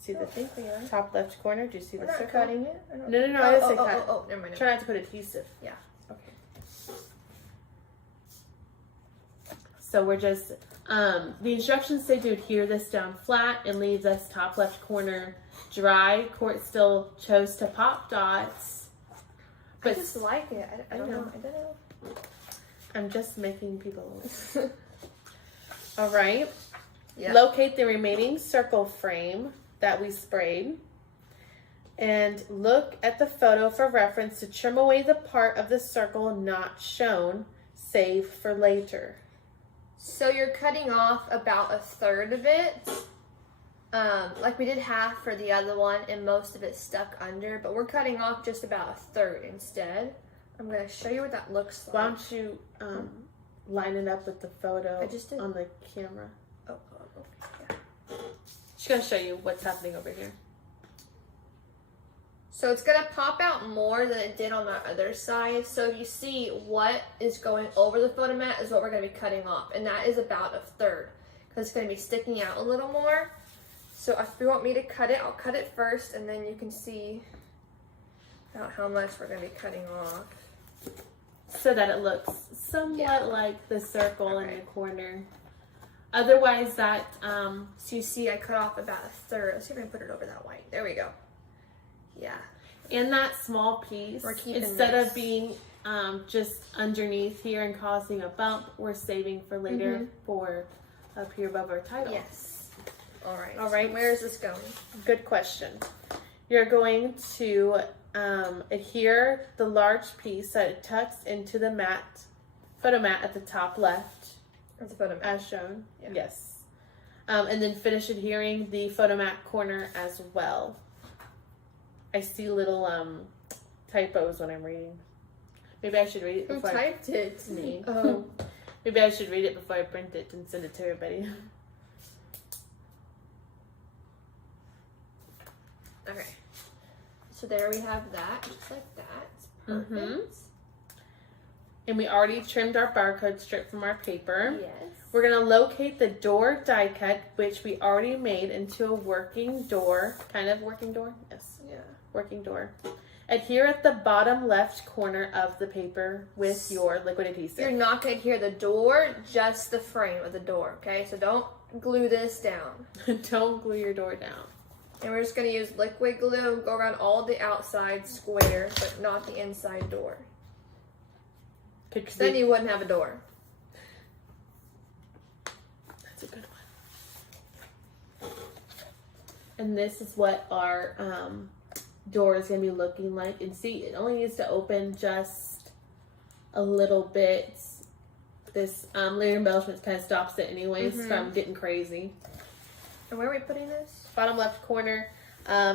See the think we are. top left corner? Do you see We're the not circle? cutting it. No, I didn't say oh, cut. oh, never mind. Try not to put adhesive. Yeah. Okay. So we're just, the instructions say to adhere this down flat and leave this top left corner dry. Court still chose to pop dots. I just like it. I don't know. I'm just making people. All right. Yeah. Locate the remaining circle frame that we sprayed. And look at the photo for reference to trim away the part of the circle not shown. Save for later. So you're cutting off about a third of it. Like we did half for the other one and most of it stuck under, but we're cutting off just about a third instead. I'm going to show you what that looks like. Why don't you line it up with the photo I just did. on the camera? Oh, okay. Yeah. She's going to show you what's happening over here. So it's going to pop out more than it did on the other side. So you see what is going over the photo mat is what we're going to be cutting off. And that is about a third because it's going to be sticking out a little more. So if you want me to cut it, I'll cut it first and then you can see about how much we're going to be cutting off. So that it looks somewhat like the circle in the corner. Otherwise that, so you see I cut off about a third. Let's see if I can put it over that white. There we go. Yeah. In that small piece, instead of being just underneath here and causing a bump, we're saving for later for up here above our title. Yes. All right. All right. Where is this going? Good question. You're going to adhere the large piece that it tucks into the photo mat at the top left. That's a photo mat. As shown. Yeah. Yes. And then finish adhering the photo mat corner as well. I see little typos when I'm reading. Maybe I should read it before Who typed it? It's me. Oh. Maybe I should read it before I print it and send it to everybody. Okay. So there we have that, just like that. It's perfect. And we already trimmed our barcode strip from our paper. Yes. We're going to locate the door die cut, which we already made into a working door. Kind of working door? Yes. Yeah. Working door. Adhere at the bottom left corner of the paper with your liquid adhesive. You're not going to adhere the door, just the frame of the door, okay? So don't glue this down. Don't glue your door down. And we're just going to use liquid glue, go around all the outside square, but not the inside door. Then you wouldn't have a door. That's a good one. And this is what our door is going to be looking like. And see, it only needs to open just a little bit. This layer embellishment kind of stops it anyways from getting crazy. And where are we putting this? Bottom left corner.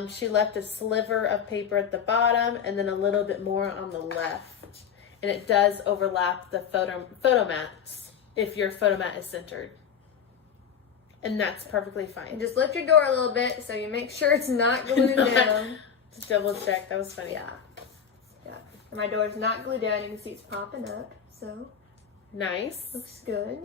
She left a sliver of paper at the bottom and then a little bit more on the left. And it does overlap the photo mats if your photo mat is centered. And that's perfectly fine. And just lift your door a little bit so you make sure it's not glued down. Just double check. That was funny. Yeah. Yeah. And my door is not glued down. You can see it's popping up. So nice. looks good.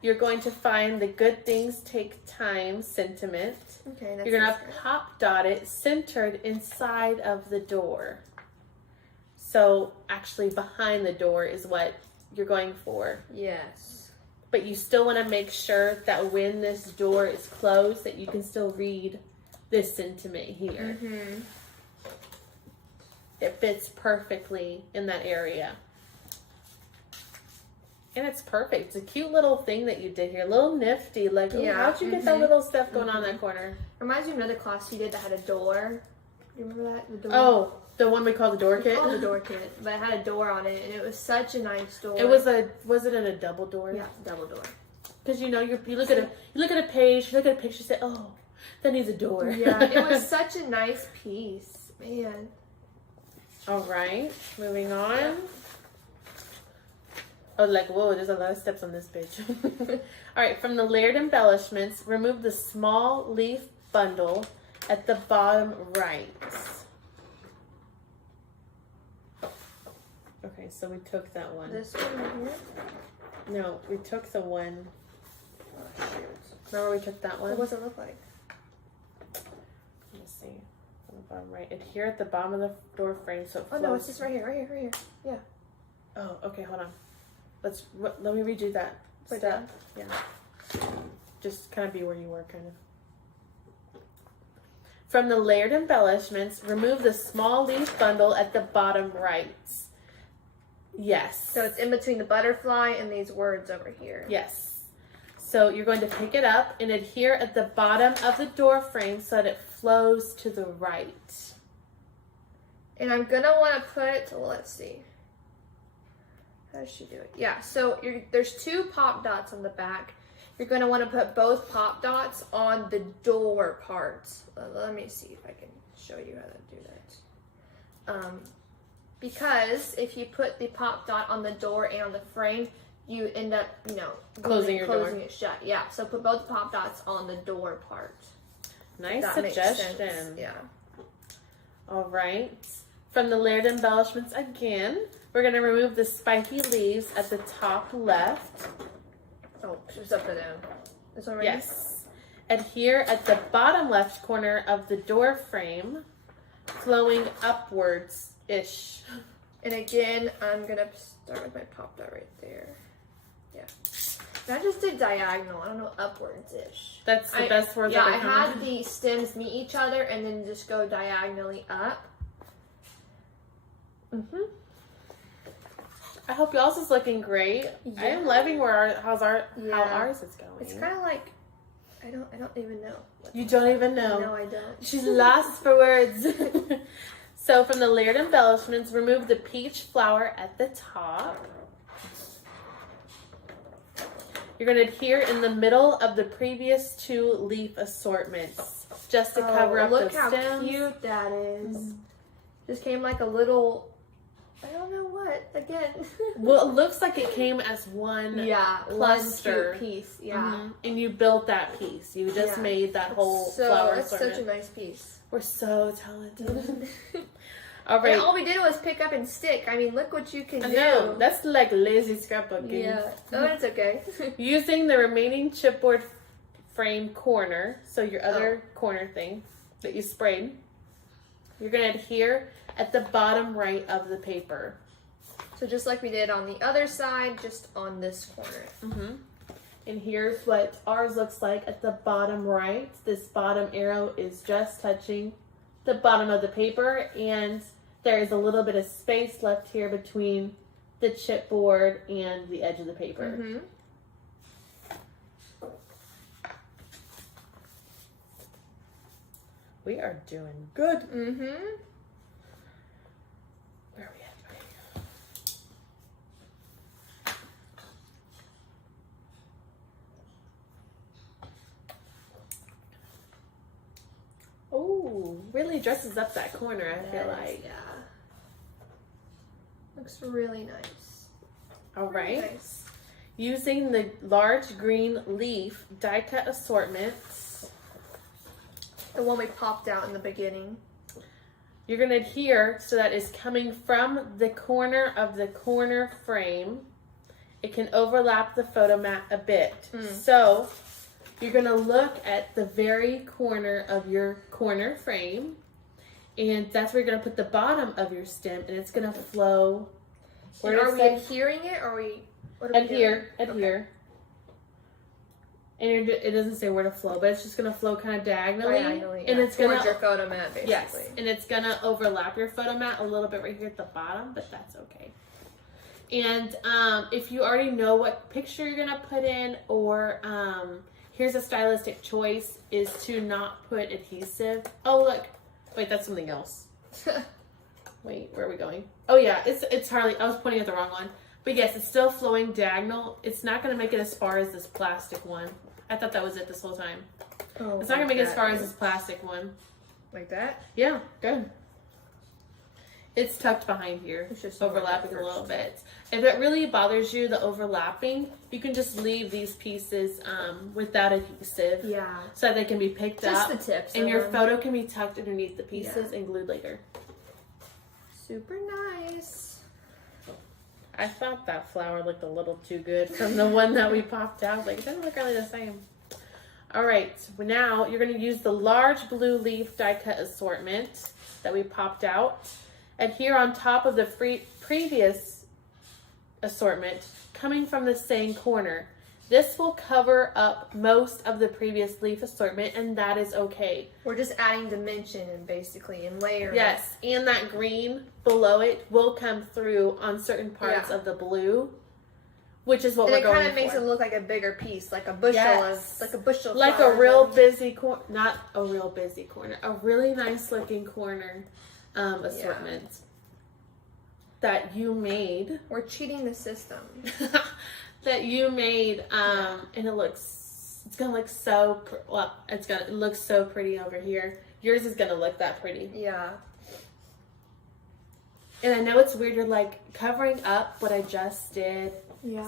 You're going to find the good things take time sentiment. Okay, that's You're going to pop dot it centered inside of the door. So actually behind the door is what you're going for. Yes. But you still want to make sure that when this door is closed that you can still read this sentiment here. It fits perfectly in that area. And it's perfect. It's a cute little thing that you did here. A little nifty. Like, oh, how'd you get that little stuff going on in that corner? Reminds me of another class you did that had a door. Do you remember that? The door. Oh, the one we call the door kit? Called the door kit. But it had a door on it, and it was such a nice door. It was was it a double door? Yeah, double door. Because you know, you look at a page, you look at a picture, you say, oh, that needs a door. Yeah, it was such a nice piece. Man. All right, moving on. Oh, like, whoa, there's a lot of steps on this page. All right, from the layered embellishments, remove the small leaf bundle at the bottom right. Okay, so we took that one. This one right here? No, we took the one. Oh, shoot. Remember we took that one? What does it look like? Let me see. On the bottom right. Adhere at the bottom of the door frame so it flows. Oh, no, it's just right here, right here, right here. Yeah. Oh, okay, hold on. Let me redo that. Wait, step. Yeah. Just kind of be where you were, kind of. From the layered embellishments, remove the small leaf bundle at the bottom right. Yes. So it's in between the butterfly and these words over here. Yes. So you're going to pick it up and adhere at the bottom of the door frame so that it flows to the right. And I'm going to want to put, well, let's see. How does she do it? Yeah, so there's 2 pop dots on the back. You're going to want to put both pop dots on the door parts. Let me see if I can show you how to do that. Because if you put the pop dot on the door and on the frame, you end up, closing it shut. Yeah, so put both pop dots on the door part. Nice suggestion. Yeah. All right. From the layered embellishments again, we're going to remove the spiky leaves at the top left. Oh, it's upside down. This one right Yes. Adhere at the bottom left corner of the door frame, flowing upwards-ish. And again, I'm going to start with my pop dot right there. Yeah. And I just did diagonal. I don't know, upwards-ish. That's the best word that I had the stems meet each other and then just go diagonally up. I hope y'all's is looking great. Yeah. I am loving how ours is going. It's kind of like, I don't even know. You don't even know. No, I don't. She's lost for words. So from the layered embellishments, remove the peach flower at the top. You're going to adhere in the middle of the previous 2 leaf assortments, just to cover up the stems. Look how cute that is. Just came like a little, I don't know what, again. Well, it looks like it came as one cluster. One cute piece, yeah. And you built that piece. You just made that whole flower assortment. That's such a nice piece. We're so talented. All right. And all we did was pick up and stick. I mean, look what you can do. No, that's like lazy scrapbooking. Yeah. Oh, that's okay. Using the remaining chipboard frame corner, so your other corner thing that you sprayed, you're going to adhere at the bottom right of the paper. So just like we did on the other side, just on this corner. And here's what ours looks like at the bottom right. This bottom arrow is just touching the bottom of the paper, and there is a little bit of space left here between the chipboard and the edge of the paper. We are doing good. Where are we at? Okay. Oh, really dresses up that corner, I feel like. Yeah. Looks really nice. All right. Nice. Using the large green leaf die cut assortment, The one we popped out in the beginning. you're going to adhere so that it's coming from the corner of the corner frame. It can overlap the photo mat a bit. So you're going to look at the very corner of your corner frame, and that's where you're going to put the bottom of your stem, and it's going to flow. Are we adhering it, or are we... Adhere. Okay. And it doesn't say where to flow, but it's just going to flow kind of diagonally. And it's towards going your photo mat, basically. Yes, and it's going to overlap your photo mat a little bit right here at the bottom, but that's okay. And if you already know what picture you're going to put in, or here's a stylistic choice, is to not put adhesive. Oh, look. Wait, that's something else. Wait, where are we going? Oh, yeah, it's hardly, I was pointing at the wrong one. But yes, it's still flowing diagonal. It's not going to make it as far as this plastic one. I thought that was it this whole time. Oh, it's not going to make it as far as this plastic one. Like that? Yeah, good. It's tucked behind here. It's just overlapping a little bit. If it really bothers you, the overlapping, you can just leave these pieces without adhesive. Yeah. So that they can be picked up. Just the tips. And your photo can be tucked underneath the pieces and glued later. Super nice. I thought that flower looked a little too good from the one that we popped out. Like, it doesn't look really the same. All right, now you're going to use the large blue leaf die cut assortment that we popped out. Adhere on top of the previous assortment coming from the same corner. This will cover up most of the previous leaf assortment, and that is okay. We're just adding dimension and basically and layering. Yes, and that green below it will come through on certain parts of the blue, which is what we're going for. And it kind of makes it look like a bigger piece, like a bushel of like a real busy corner, not a real busy corner, a really nice looking corner assortment. that you made. We're cheating the system. That you made, and it looks so pretty over here. Yours is gonna look that pretty. Yeah. And I know it's weird, you're like, covering up what I just did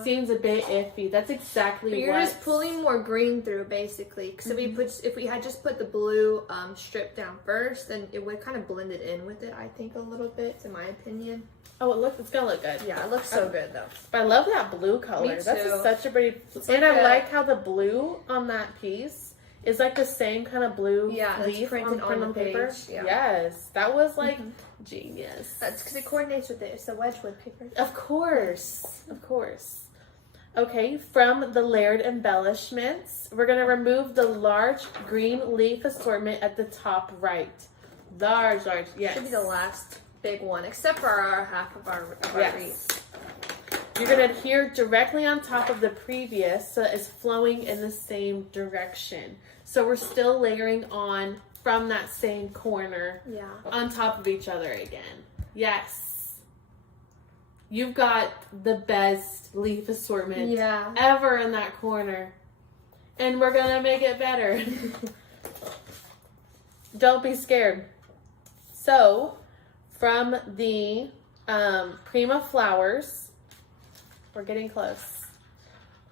seems a bit iffy. That's exactly but you're just pulling more green through, basically. Because if we had just put the blue strip down first, then it would kind of blend it in with it, I think, a little bit, in my opinion. Oh, it's gonna look good. Yeah, it looks so good, though. But I love that blue color. Me too. That's such a pretty... And I like how the blue on that piece is like the same kind of blue leaf printed on the paper. page. Yeah. Yes, that was like genius. That's because it coordinates with it. It's the wedgewood paper. Of course. Okay, from the layered embellishments, we're going to remove the large green leaf assortment at the top right. Large, yes. Should be the last big one, except for our half of our wreath. You're going to adhere directly on top of the previous, so it's flowing in the same direction. So we're still layering on from that same corner on top of each other again. Yes. You've got the best leaf assortment ever in that corner. And we're going to make it better. Don't be scared. So, from the Prima flowers, we're getting close.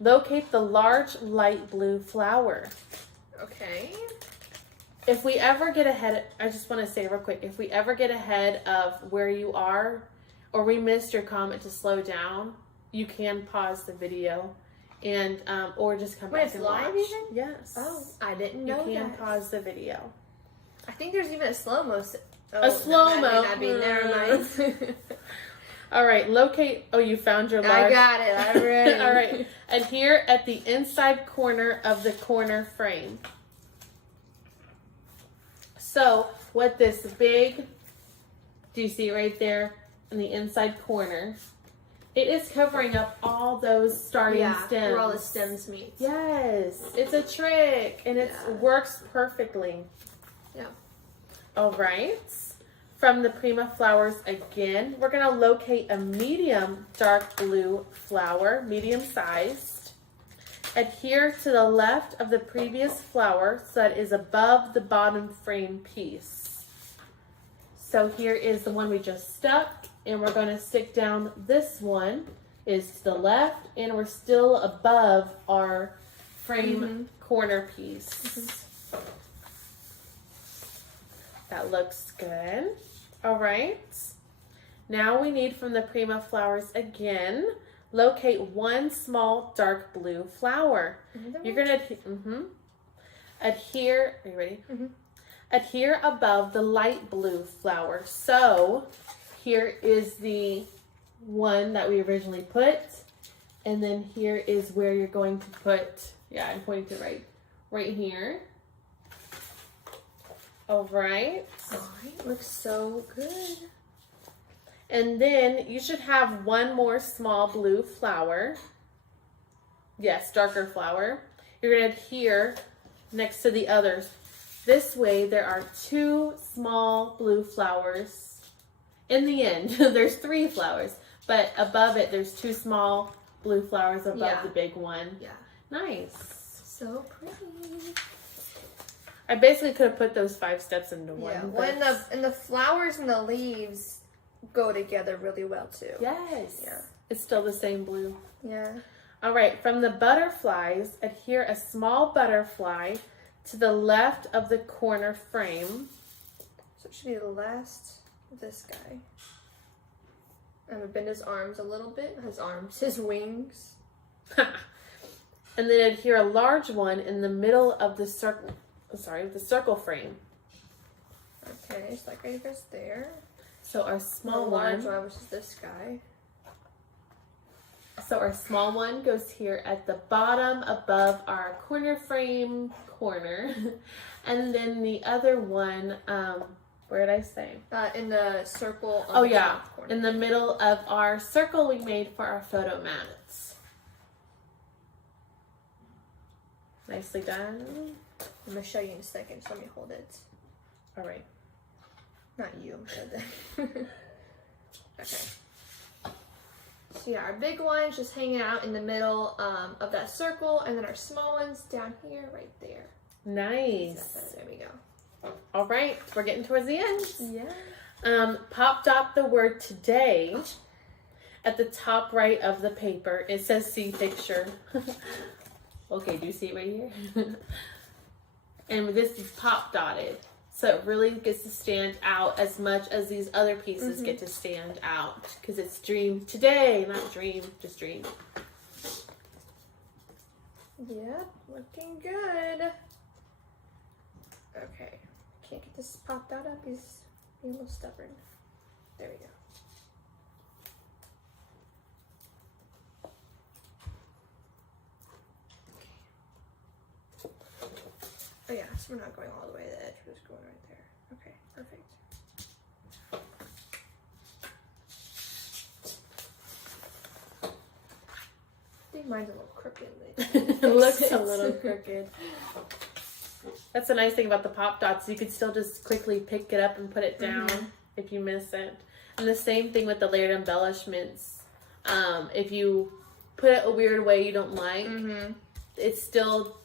Locate the large light blue flower. Okay. If we ever get ahead, I just want to say real quick, if we ever get ahead of where you are, or we missed your comment to slow down, you can pause the video and or just come back and watch. Live even? Yes. Oh, I didn't know that. You can pause the video. I think there's even a slow-mo. A slow-mo. Never mind. All right, locate. Oh, you found your large. I got it. I'm ready. All right, adhere at the inside corner of the corner frame. So, what this big, do you see right there in the inside corner? It is covering up all those starting stems. Where all the stems meet. Yes, it's a trick, and it works perfectly. Yeah. All right. From the Prima flowers again, we're going to locate a medium dark blue flower, medium sized. Adhere to the left of the previous flower so that it is above the bottom frame piece. So here is the one we just stuck, and we're going to stick down this one is to the left, and we're still above our frame corner piece. That looks good. All right. Now we need from the Prima flowers again, locate one small dark blue flower. You're going to adhere, are you ready? Adhere above the light blue flower. So here is the one that we originally put. And then here is where you're going to put, I'm pointing to right here. All right. Looks so good. And then you should have one more small blue flower. Yes, darker flower. You're going to adhere next to the others. This way there are two small blue flowers. In the end, there's 3 flowers, but above it there's 2 small blue flowers above the big one. Yeah. Nice. So pretty. I basically could have put those 5 steps into one. Yeah, and the flowers and the leaves go together really well too. Yes. Yeah. It's still the same blue. Yeah. All right, from the butterflies, adhere a small butterfly to the left of the corner frame. So it should be the last of this guy. I'm gonna bend his arms a little bit. His wings. And then adhere a large one in the middle of the circle. The circle frame. Okay, it's like right there. So our small large one, which is this guy. So our small one goes here at the bottom above our corner frame corner. And then the other one, where did I say? In the circle on the top corner. In the middle of our circle we made for our photo mats. Nicely done. I'm going to show you in a second. Just let me hold it. All right. Not you. I'm sure that. Okay. So yeah, our big one's just hanging out in the middle of that circle, and then our small one's down here, right there. Nice. There we go. All right, we're getting towards the end. Yeah. Pop dot the word today at the top right of the paper. It says see picture. Okay, do you see it right here? And this is pop dotted. So it really gets to stand out as much as these other pieces get to stand out. Because it's dream today, not dream, just dream. Yep, looking good. Okay, can't get this popped out up. He's being a little stubborn. There we go. Oh yeah, so we're not going all the way to the edge, we're just going right there. Okay, perfect. I think mine's a little crooked. It looks a little crooked. That's the nice thing about the pop dots. You could still just quickly pick it up and put it down if you miss it. And the same thing with the layered embellishments. If you put it a weird way you don't like, it's still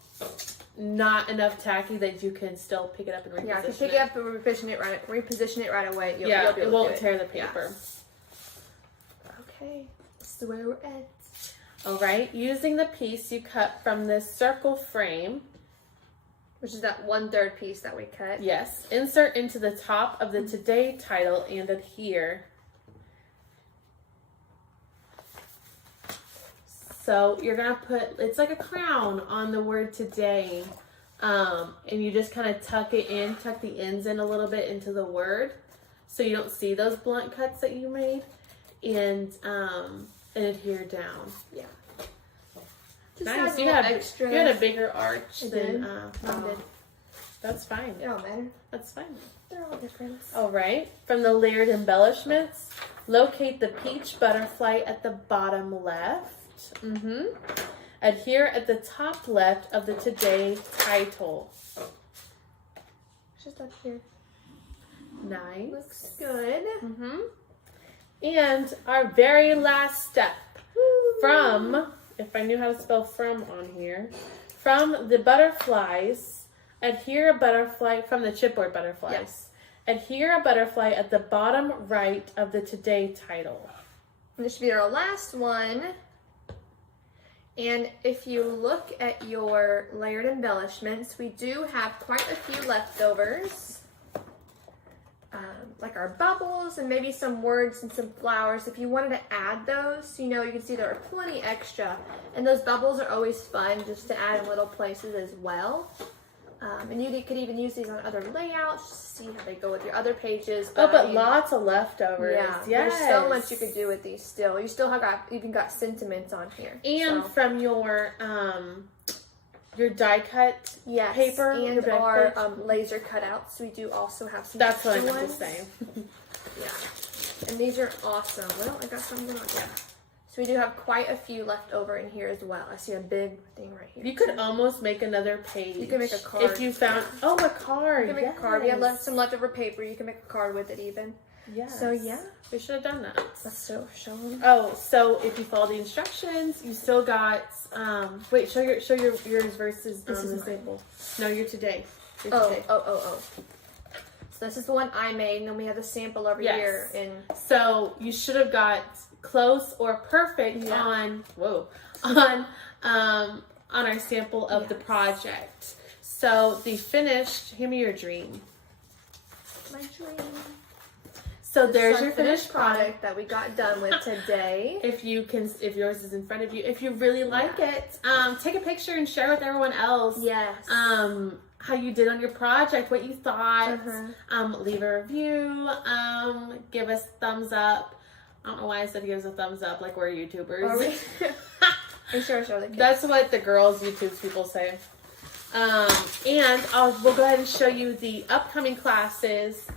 not enough tacky that you can still pick it up and reposition it. Yeah, if you pick it up and reposition it right away, you'll be able to it won't do tear the paper. Yeah. Okay, this is where we're at. All right, using the piece you cut from this circle frame, which is that 1/3 piece that we cut. yes, insert into the top of the today title and adhere. So you're gonna put, it's like a crown on the word today, and you just kind of tuck it in, tuck the ends in a little bit into the word, so you don't see those blunt cuts that you made, and adhere down. Yeah. Just nice. You had a bigger arch than mine did. That's fine. It don't matter. That's fine. They're all different. All right. From the layered embellishments, locate the peach butterfly at the bottom left. Adhere at the top left of the today title. Just up here. Nice. Looks good. And our very last step from, if I knew how to spell from on here, from the butterflies, adhere a butterfly from the chipboard butterflies. Yes. Adhere a butterfly at the bottom right of the today title. And this should be our last one. And if you look at your layered embellishments, we do have quite a few leftovers. Like our bubbles and maybe some words and some flowers. If you wanted to add those, you can see there are plenty extra. And those bubbles are always fun just to add in little places as well. And you could even use these on other layouts just to see how they go with your other pages. But lots of leftovers. Yeah, yes. There's so much you could do with these still. You still have even got sentiments on here. And from your die cut paper. And our laser cutouts. We do also have some That's what I extra meant to ones. say. Yeah. And these are awesome. Well, I got some going on. Yeah. So we do have quite a few left over in here as well. I see a big thing right here. You could almost make another page. You can make a card. If you found, a card. You can make a card. We have some leftover paper. You can make a card with it even. Yes. So yeah. We should have done that. Let's show them. Oh, so if you follow the instructions, you still got, wait, show yours versus this is the sample. No, you're today. Oh. So this is the one I made, and then we have the sample over here. And so you should have got close or perfect on our sample of the project. So the finished, hand me your dream. My dream. So there's your finished product that we got done with today. If yours is in front of you, if you really like it, take a picture and share with everyone else. Yes. How you did on your project, what you thought. Leave a review. Give us thumbs up. I don't know why I said give us a thumbs up like we're YouTubers. I'm sure show the kids. That's what the girls YouTube people say. And we'll go ahead and show you the upcoming classes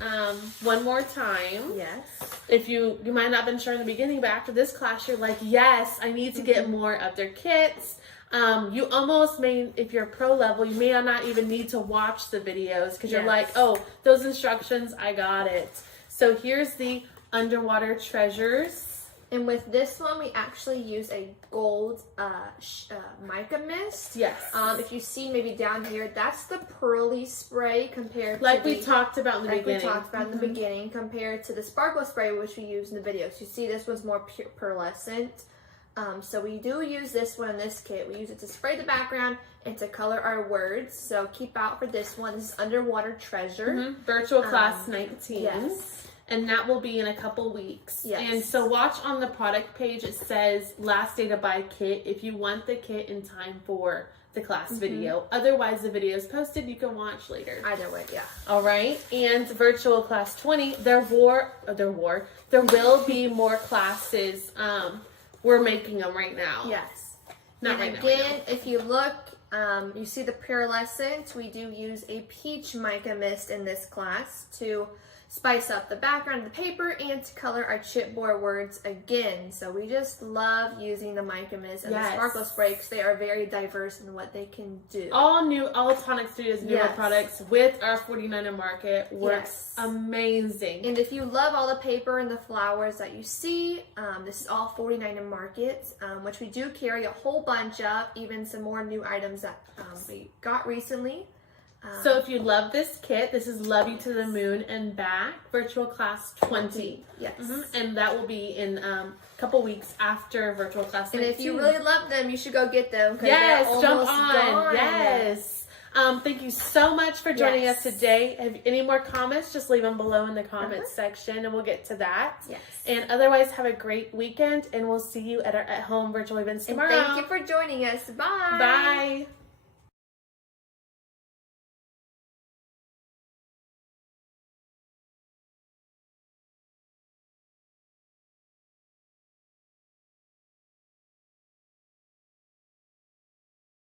one more time. Yes. If you might not have been sure in the beginning, but after this class, you're like, yes, I need to get more of their kits. You almost may, if you're pro level, you may not even need to watch the videos because you're like, oh, those instructions, I got it. So here's the underwater treasures. And with this one, we actually use a gold mica mist. Yes. If you see maybe down here, that's the pearly spray compared like to we talked about in the beginning. we talked about in the beginning, compared to the sparkle spray, which we use in the video. So you see this one's more pearlescent. So we do use this one in this kit. We use it to spray the background and to color our words. So keep out for this one. This is Underwater Treasure. Virtual class 19. Yes. And that will be in a couple weeks. Yes. And so watch on the product page. It says last day to buy kit if you want the kit in time for the class video. Otherwise, the video is posted. You can watch later. Either way, yeah. All right. And virtual class 20, there will be more classes. We're making them right now. Yes. Not and right again, now, right now. if you look, you see the pearlescent. We do use a peach mica mist in this class to spice up the background of the paper and to color our chipboard words again. So we just love using the mica mist and the sparkle spray because they are very diverse in what they can do. All Tonic Studios newer products with our 49 in market works Yes. amazing. And if you love all the paper and the flowers that you see, this is all 49 in market, which we do carry a whole bunch of, even some more new items that we got recently. So if you love this kit, this is Love You to the Moon and Back, Virtual Class 20. Yes. And that will be in a couple weeks after Virtual Class 19. And if you really love them, you should go get them. Yes, they're jump almost on. gone. Yes. Thank you so much for joining us today. Have any more comments, just leave them below in the comments section and we'll get to that. Yes. And otherwise, have a great weekend and we'll see you at our at-home virtual events tomorrow. And thank you for joining us. Bye. Bye.